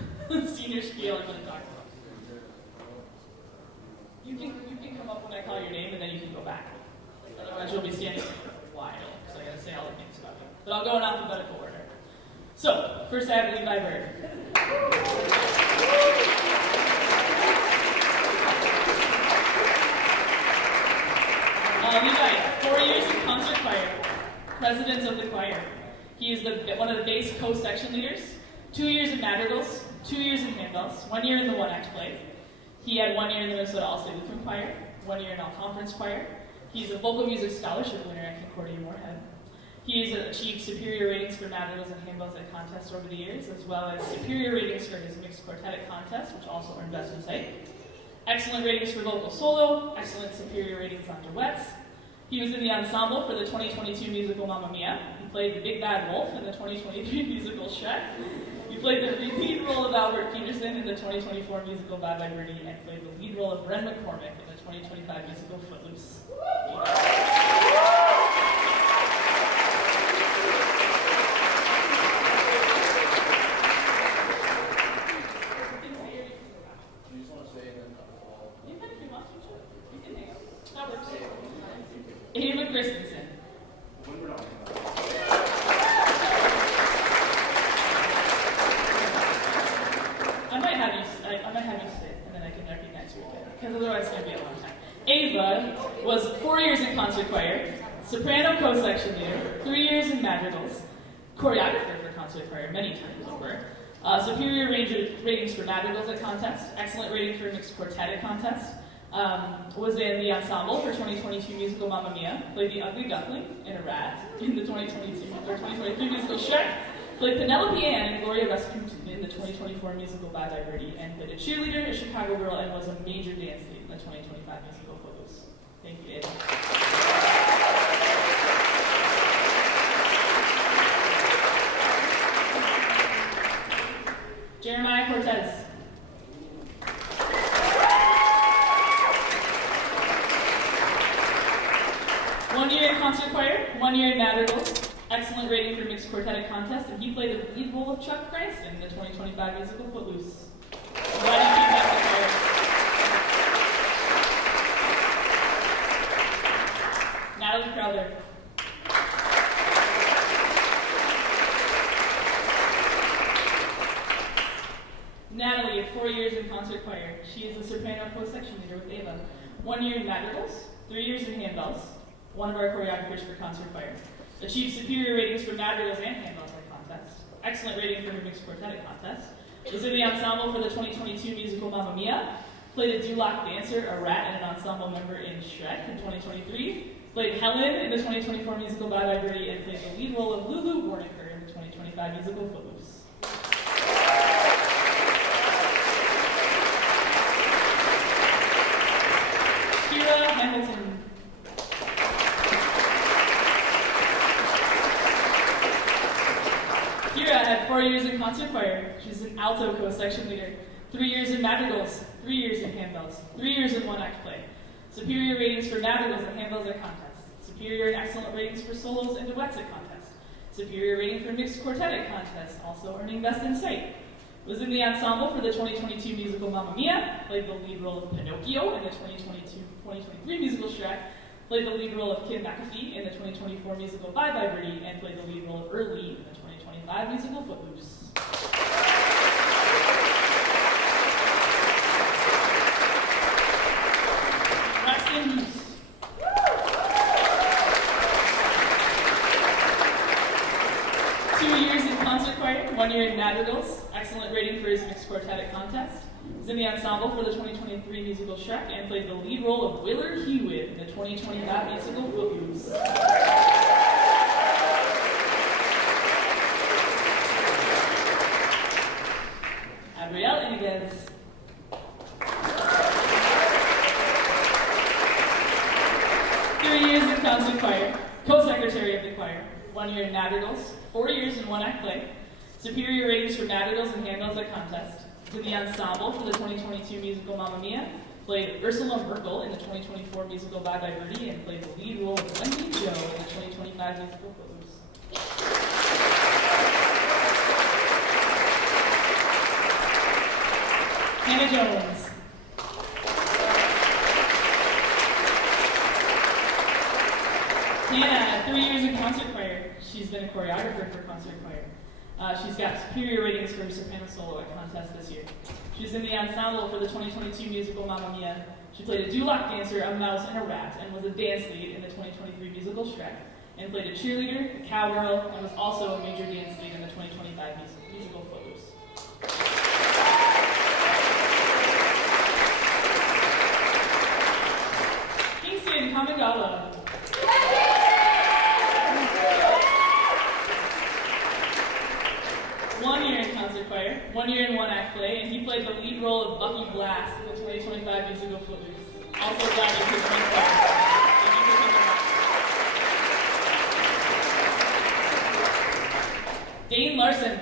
senior spiel I'm going to talk about. You can come up when I call your name, and then you can go back. Otherwise, you'll be standing for a while, because I but I'll go in alphabetical order. So, first I have Levi Bird. Levi, 4 years in concert choir, president of the choir. He is one of the bass co-section leaders, 2 years in madrigals, 2 years in handbells, 1 year in the one-act play. He had 1 year in the Minnesota All-State Lutheran Choir, 1 year in all-conference choir. He's a vocal music scholarship winner at Concordia Moorhead. He has achieved superior ratings for madrigals and handbells at contests over the years, as well as superior ratings for his mixed quartet at contest, which also earned Best in Sight. Excellent ratings for vocal solo, excellent superior ratings on duets. He was in the ensemble for the 2022 musical Mamma Mia. He played the Big Bad Wolf in the 2023 musical Shrek. He played the lead role of Albert Peterson in the 2024 musical Bye Bye Birdie, and played the lead role of Bren McCormick in the 2025 musical Footloose. Ava Christensen. I might have you sit, and then I can recognize you again, because otherwise it's going to be a long time. Ava was 4 years in concert choir, soprano co-section leader, 3 years in madrigals, choreographer for concert choir many times over, superior ratings for madrigals at contest, excellent rating for mixed quartet at contest, was in the ensemble for 2022 musical Mamma Mia, played the ugly duckling in a rat in the 2023 musical Shrek, played Penelope Ann and Gloria Rasputin in the 2024 musical Bye Bye Birdie, and played a cheerleader, a Chicago girl, and was a major dance lead in the 2025 musical Footloose. Thank you, Ava. Jeremiah Cortez. One year in concert choir, 1 year in madrigals, excellent rating for mixed quartet at contest, and he played the lead role of Chuck Cranston in the 2025 musical Footloose. Why do you keep that choir? Natalie Crowther. Natalie, 4 years in concert choir. She is the soprano co-section leader with Ava. 1 year in madrigals, 3 years in handbells, one of our choreographers for concert choir. Achieved superior ratings for madrigals and handbells at contest. Excellent rating for her mixed quartet at contest. Was in the ensemble for the 2022 musical Mamma Mia. Played a Duloc dancer, a rat, and an ensemble member in Shrek in 2023. Played Helen in the 2024 musical Bye Bye Birdie, and played the lead role of Lulu Warnicker in the 2025 musical Footloose. Kira Hamilton. Kira had 4 years in concert choir. She's an alto co-section leader. 3 years in madrigals, 3 years in handbells, 3 years in one-act play. Superior ratings for madrigals and handbells at contest. Superior and excellent ratings for solos and duets at contest. Superior rating for mixed quartet at contest, also earning Best in Sight. Was in the ensemble for the 2022 musical Mamma Mia, played the lead role of Pinocchio in the 2023 musical Shrek, played the lead role of Kid McAfee in the 2024 musical Bye Bye Birdie, and played the lead role of Early in the 2025 musical Footloose. Braxton Hughes. 2 years in concert choir, 1 year in madrigals, excellent rating for his mixed quartet at contest. Was in the ensemble for the 2023 musical Shrek, and played the lead role of Willard Hewitt in the 2025 musical Footloose. Gabrielle Iniguez. 3 years in concert choir, co-secretary of the choir, 1 year in madrigals, 4 years in one-act play, superior ratings for madrigals and handbells at contest. Was in the ensemble for the 2022 musical Mamma Mia, played Ursula Merkel in the 2024 musical Bye Bye Birdie, and played the lead role of Wendy Jo in the 2025 musical Footloose. Hannah Jones. 2 Hannah, 3 years in concert choir. She's been a choreographer for concert choir. She's got superior ratings for her soprano solo at contest this year. She's in the ensemble for the 2022 musical Mamma Mia. She played a dulak dancer, a mouse, and a rat, and was a dance lead in the 2023 musical Shrek, and played a cheerleader, a cowgirl, and was also a major dance lead in the 2025 musical Footloose. Kingston Kamigala. 1 year in concert choir, 1 year in one-act play, and he played the lead role of Bucky Blast in the 2025 musical Footloose. Also glad you could join choir. Thank you for coming back. Dane Larson.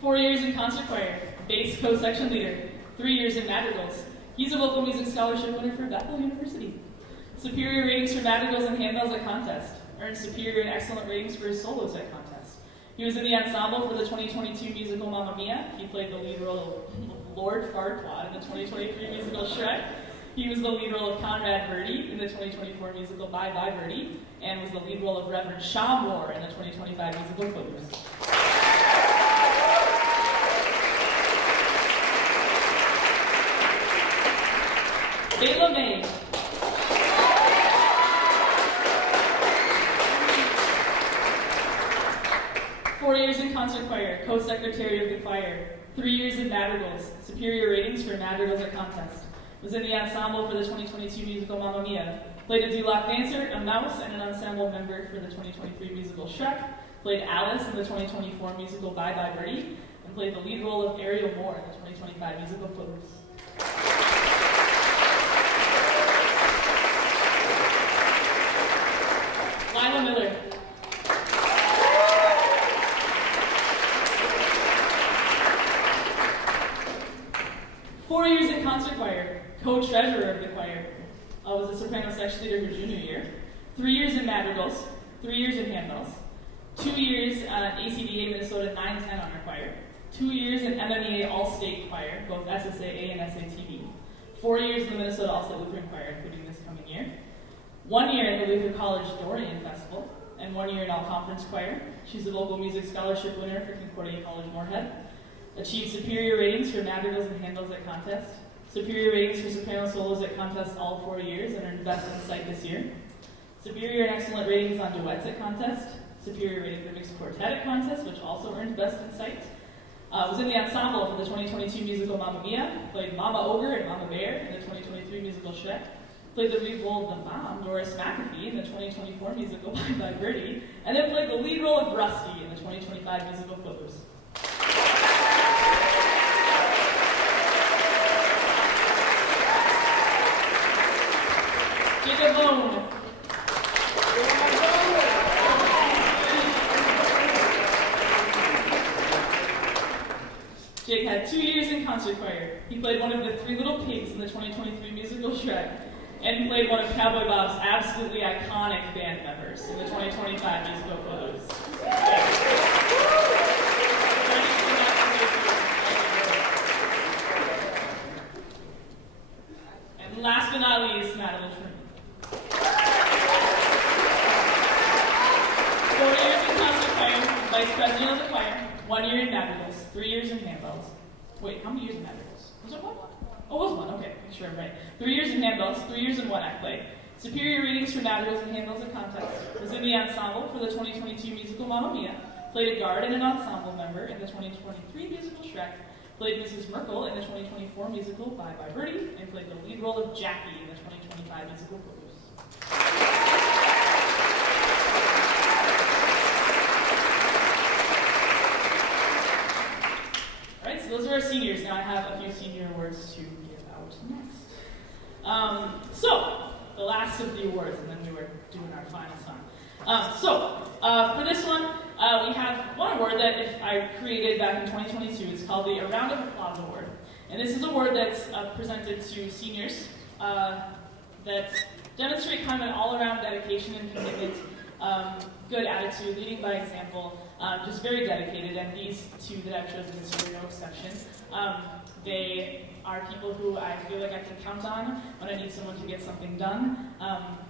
Four years in concert choir, bass co-section leader, 3 years in madrigals. He's a vocal music scholarship winner for Bethel University. Superior ratings for madrigals and handbells at contest. Earned superior and excellent ratings for his solos at contest. He was in the ensemble for the 2022 musical Mamma Mia. He played the lead role of Lord Farquaad in the 2023 musical Shrek. He was the lead role of Conrad Birdie in the 2024 musical Bye Bye Birdie, and was the lead role of Reverend Shamwar in the 2025 musical Footloose. Bayla May. 4 years in concert choir, co-secretary of the choir, 3 years in madrigals, superior ratings for madrigals at contest. Was in the ensemble for the 2022 musical Mamma Mia. Played a dulak dancer, a mouse, and an ensemble member for the 2023 musical Shrek. Played Alice in the 2024 musical Bye Bye Birdie, and played the lead role of Ariel Moore in the 2025 musical Footloose. Lila Miller. 4 years in concert choir, co-treasurer of the choir. Was a soprano section leader her junior year. 3 years in madrigals, 3 years in handbells. 2 years in ACDA Minnesota 910 honor choir. 2 years in MMEA All-State choir, both SSAA and SATB. 4 years in the Minnesota All-State Lutheran choir, including this coming year. 1 year in the Luther College Dorian Festival, and 1 year in all-conference choir. She's a vocal music scholarship winner for Concordia College Moorhead. Achieved superior ratings for madrigals and handbells at contest. Superior ratings for soprano solos at contest all 4 years, and earned Best in Sight this year. Superior and excellent ratings on duets at contest. Superior rating for mixed quartet at contest, which also earned Best in Sight. Was in the ensemble for the 2022 musical Mamma Mia. Played Mama Ogre and Mama Bear in the 2023 musical Shrek. Played the lead role of the mom, Doris McAfee, in the 2024 musical Bye Bye Birdie. And then played the lead role of Rusty in the 2025 musical Footloose. Jacob Bone. Jake had 2 years in concert choir. He played one of the 3 little pigs in the 2023 musical Shrek, and he played one of Cowboy Bob's absolutely iconic band members in the 2025 musical Footloose. And last but not least, Madeline Truman. 4 years in concert choir, vice president of the choir, 1 year in madrigals, 3 years in handbells. Wait, how many years in madrigals? Was it one? Oh, it was one. Okay, make sure I'm right. 3 years in handbells, 3 years in one-act play. Superior ratings for madrigals and handbells at contest. Was in the ensemble for the 2022 musical Mamma Mia. Played a guard and an ensemble member in the 2023 musical Shrek. Played Mrs. Merkel in the 2024 musical Bye Bye Birdie, and played the lead role of Jackie in the 2025 musical Footloose. Alright, so those are our seniors. Now I have a few senior awards to give out next. So, the last of the awards, and then we were doing our final song. For this one, we have one award that I created back in 2022. It's called the A Round of Applause Award. And this is an award that's presented to seniors that demonstrate kind of an all-around dedication and commitment, good attitude, leading by example, just very dedicated. And these two that I've chosen this year are no exception. They are people who I feel like I can count on when I need someone to get something done.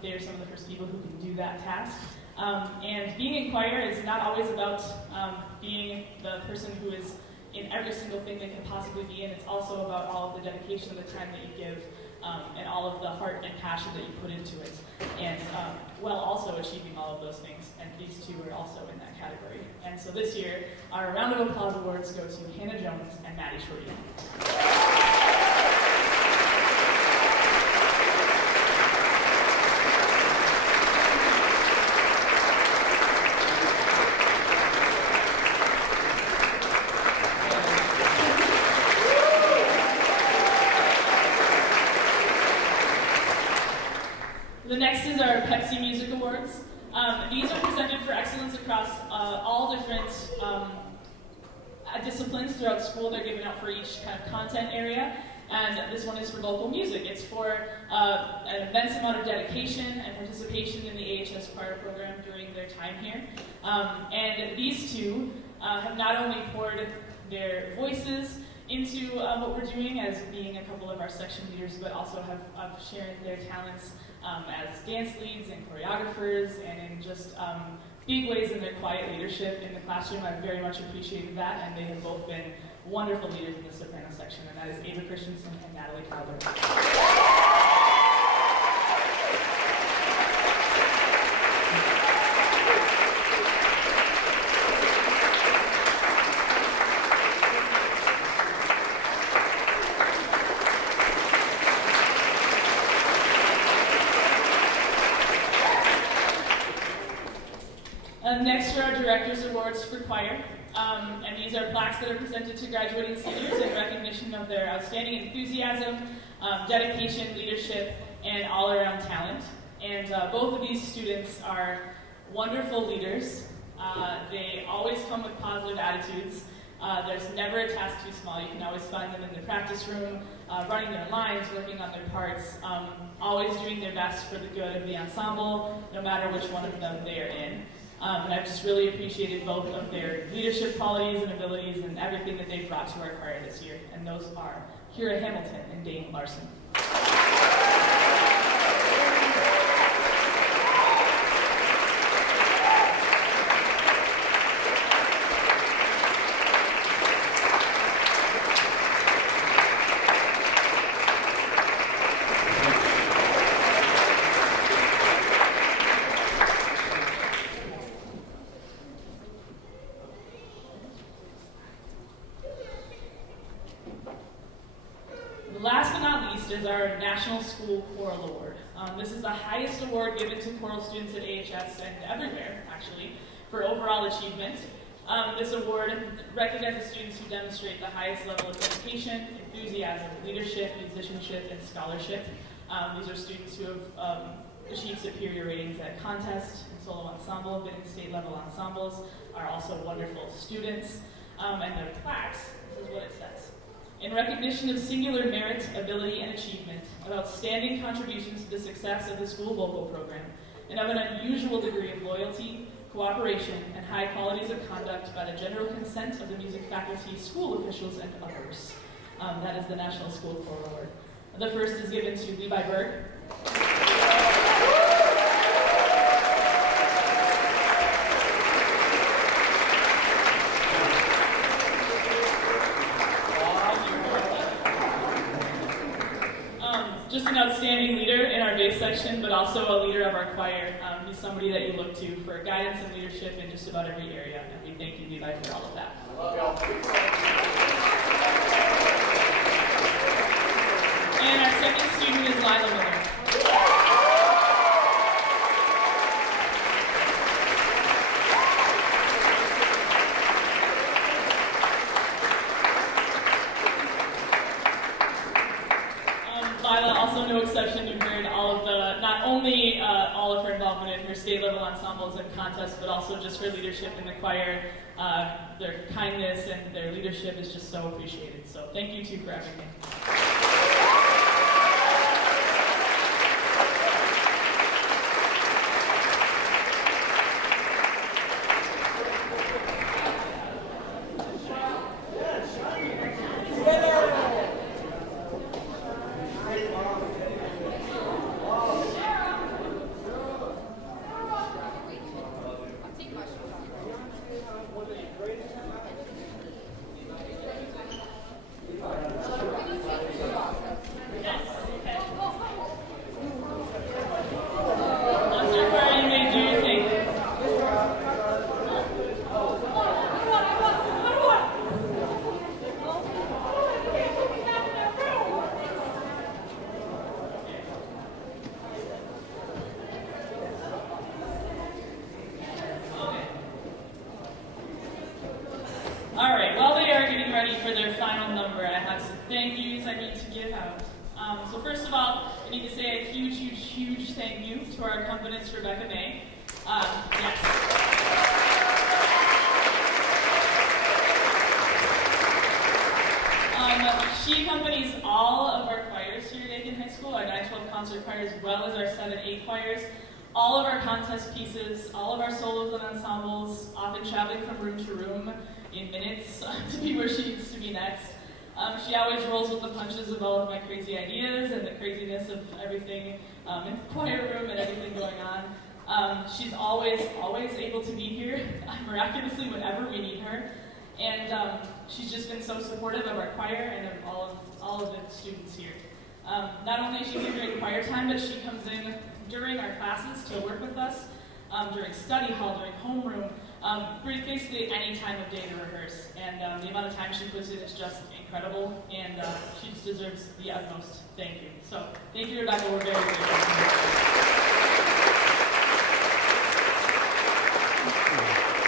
They are some of the first people who can do that task. And being in choir is not always about being the person who is in every single thing they can possibly be in. It's also about all of the dedication, the time that you give, and all of the heart and passion that you put into it. And while also achieving all of those things. And these two are also in that category. And so this year, our round of applause awards go to Hannah Jones and Maddie Shorty. The next is our Pepsi Music Awards. These are presented for excellence across all different disciplines throughout school. They're given out for each kind of content area. And this one is for vocal music. It's for an immense amount of dedication and participation in the AHS choir program during their time here. And these two have not only poured their voices into what we're doing as being a couple of our section leaders, but also have shared their talents as dance leads and choreographers and in just big ways in their quiet leadership in the classroom. I've very much appreciated that, and they have both been wonderful leaders in the soprano section, and that is Ava Christensen and Natalie Calder. Next are our Directors Awards for choir, and these are plaques that are presented to graduating seniors in recognition of their outstanding enthusiasm, dedication, leadership, and all-around talent. And both of these students are wonderful leaders. They always come with positive attitudes. There's never a task too small. You can always find them in the practice room, running their lines, working on their parts, always doing their best for the good of the ensemble, no matter which one of them they are in. And I've just really appreciated both of their leadership qualities and abilities and everything that they've brought to our choir this year. And those are Kira Hamilton and Dane Larson. Last but not least is our National School Choral Award. This is the highest award given to choral students at AHS and everywhere, actually, for overall achievement. This award recognizes students who demonstrate the highest level of dedication, enthusiasm, leadership, musicianship, and scholarship. These are students who have achieved superior ratings at contest and solo ensemble, been in state-level ensembles, are also wonderful students, and their plaques, this is what it says. In recognition of singular merit, ability, and achievement, of outstanding contributions to the success of the school vocal program, and of an unusual degree of loyalty, cooperation, and high qualities of conduct by the general consent of the music faculty, school officials, and others. That is the National School Choral Award. The first is given to Levi Berg. Just an outstanding leader in our bass section, but also a leader of our choir. He's somebody that you look to for guidance and leadership in just about every area, and we thank you, Levi, for all of that. And our second student is Lila Miller. Lila, also no exception, you've heard all of the, not only all of her involvement in her state-level ensembles and contests, but also just her leadership in the choir. Their kindness and their leadership is just so appreciated. So thank you two for everything. Yeah. thank yous I need to give out. So first of all, I need to say a huge, huge, huge thank you to our accompanist, Rebecca May. Yes. She accompanies all of our choirs here at Aiken High School, our 9-12 concert choir, as well as our 7-8 choirs, all of our contest pieces, all of our solos and ensembles, often traveling from room to room in minutes to be where she needs to be next. She always rolls with the punches of all of my crazy ideas and the craziness of everything in the choir room and everything going on. She's always able to be here, miraculously whenever we need her. And she's just been so supportive of our choir and of all of the students here. Not only is she here during choir time, but she comes in during our classes to work with us, during study hall, during homeroom, basically any time of day to rehearse. And the amount of time she puts in is just incredible, and she just deserves the utmost thank you. So thank you, Rebecca. We're very grateful.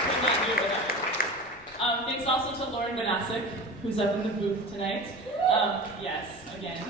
Could not do it without you. Thanks also to Lauren Banasic, who's up in the booth tonight. Yes, again.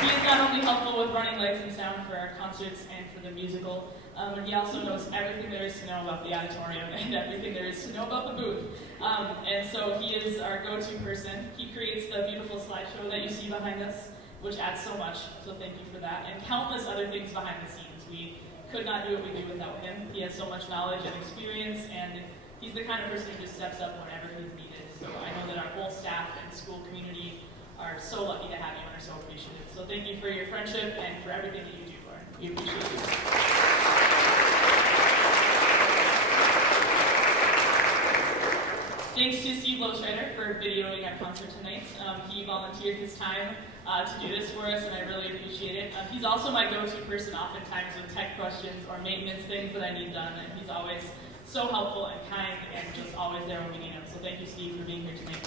He is not only helpful with running lights and sound for our concerts and for the musical, but he also knows everything there is to know about the auditorium and everything there is to know about the booth. And so he is our go-to person. He creates the beautiful slideshow that you see behind us, which adds so much, so thank you for that, and countless other things behind the scenes. We could not do what we do without him. He has so much knowledge and experience, and he's the kind of person who just steps up whenever he's needed. So I know that our whole staff and school community are so lucky to have you and are so appreciative. So thank you for your friendship and for everything that you do, Lauren. We appreciate you. Thanks to Steve Loschreider for videoing our concert tonight. He volunteered his time to do this for us, and I really appreciate it. He's also my go-to person oftentimes with tech questions or maintenance things that I need done, and he's always so helpful and kind and just always there when we need him. So thank you, Steve, for being here tonight.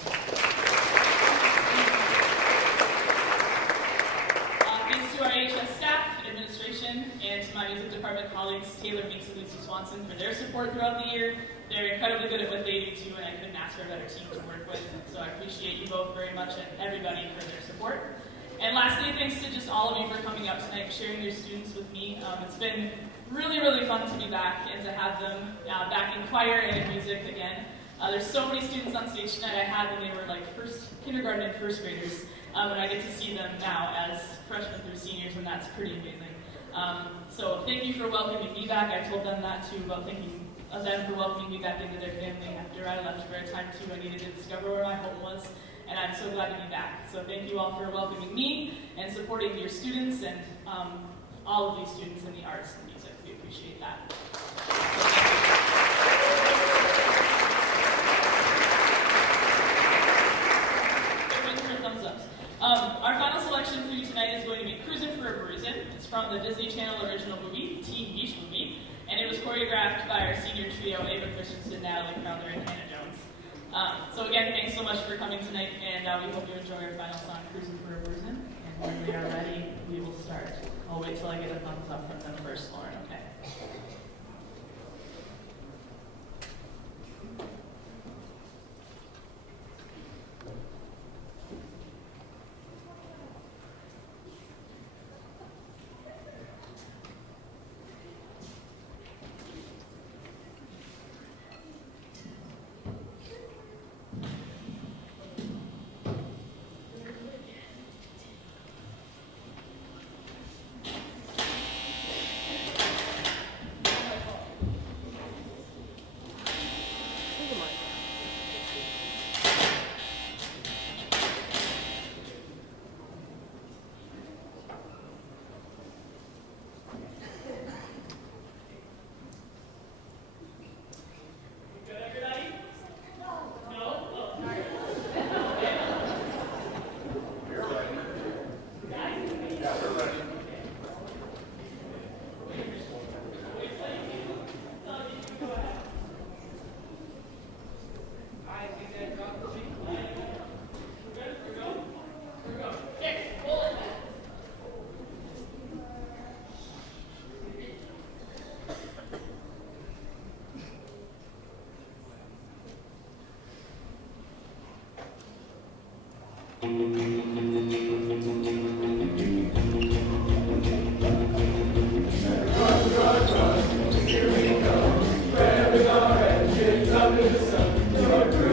Thanks to our AHS staff, administration, and to my music department colleagues, Taylor Meeks and Lucy Swanson, for their support throughout the year. They're incredibly good at what they do too, and I couldn't ask for a better team to work with. So I appreciate you both very much and everybody for their support. And lastly, thanks to just all of you for coming out tonight, sharing your students with me. It's been really, really fun to be back and to have them back in choir and in music again. There's so many students on stage tonight I had when they were like kindergarten and first graders, and I get to see them now as freshmen through seniors, and that's pretty amazing. So thank you for welcoming me back. I told them that too, about thanking them for welcoming me back into their family after I left for a time too. I needed to discover where my home was, and I'm so glad to be back. So thank you all for welcoming me and supporting your students and all of these students in the arts and music. We appreciate that. Thumbs ups. Our final selection for you tonight is going to be Cruisin' for a Bruisin'. It's from the Disney Channel original movie, Teen Beach Movie, and it was choreographed by our senior trio, Ava Christensen, Natalie Crowther, and Hannah Jones. So again, thanks so much for coming tonight, and we hope you enjoy our final song, Cruisin' for a Bruisin'. And when we are ready, we will start. I'll wait till I get a thumbs up from them first, Lauren, okay? Here we go, grabbing our heads, getting up in the sun.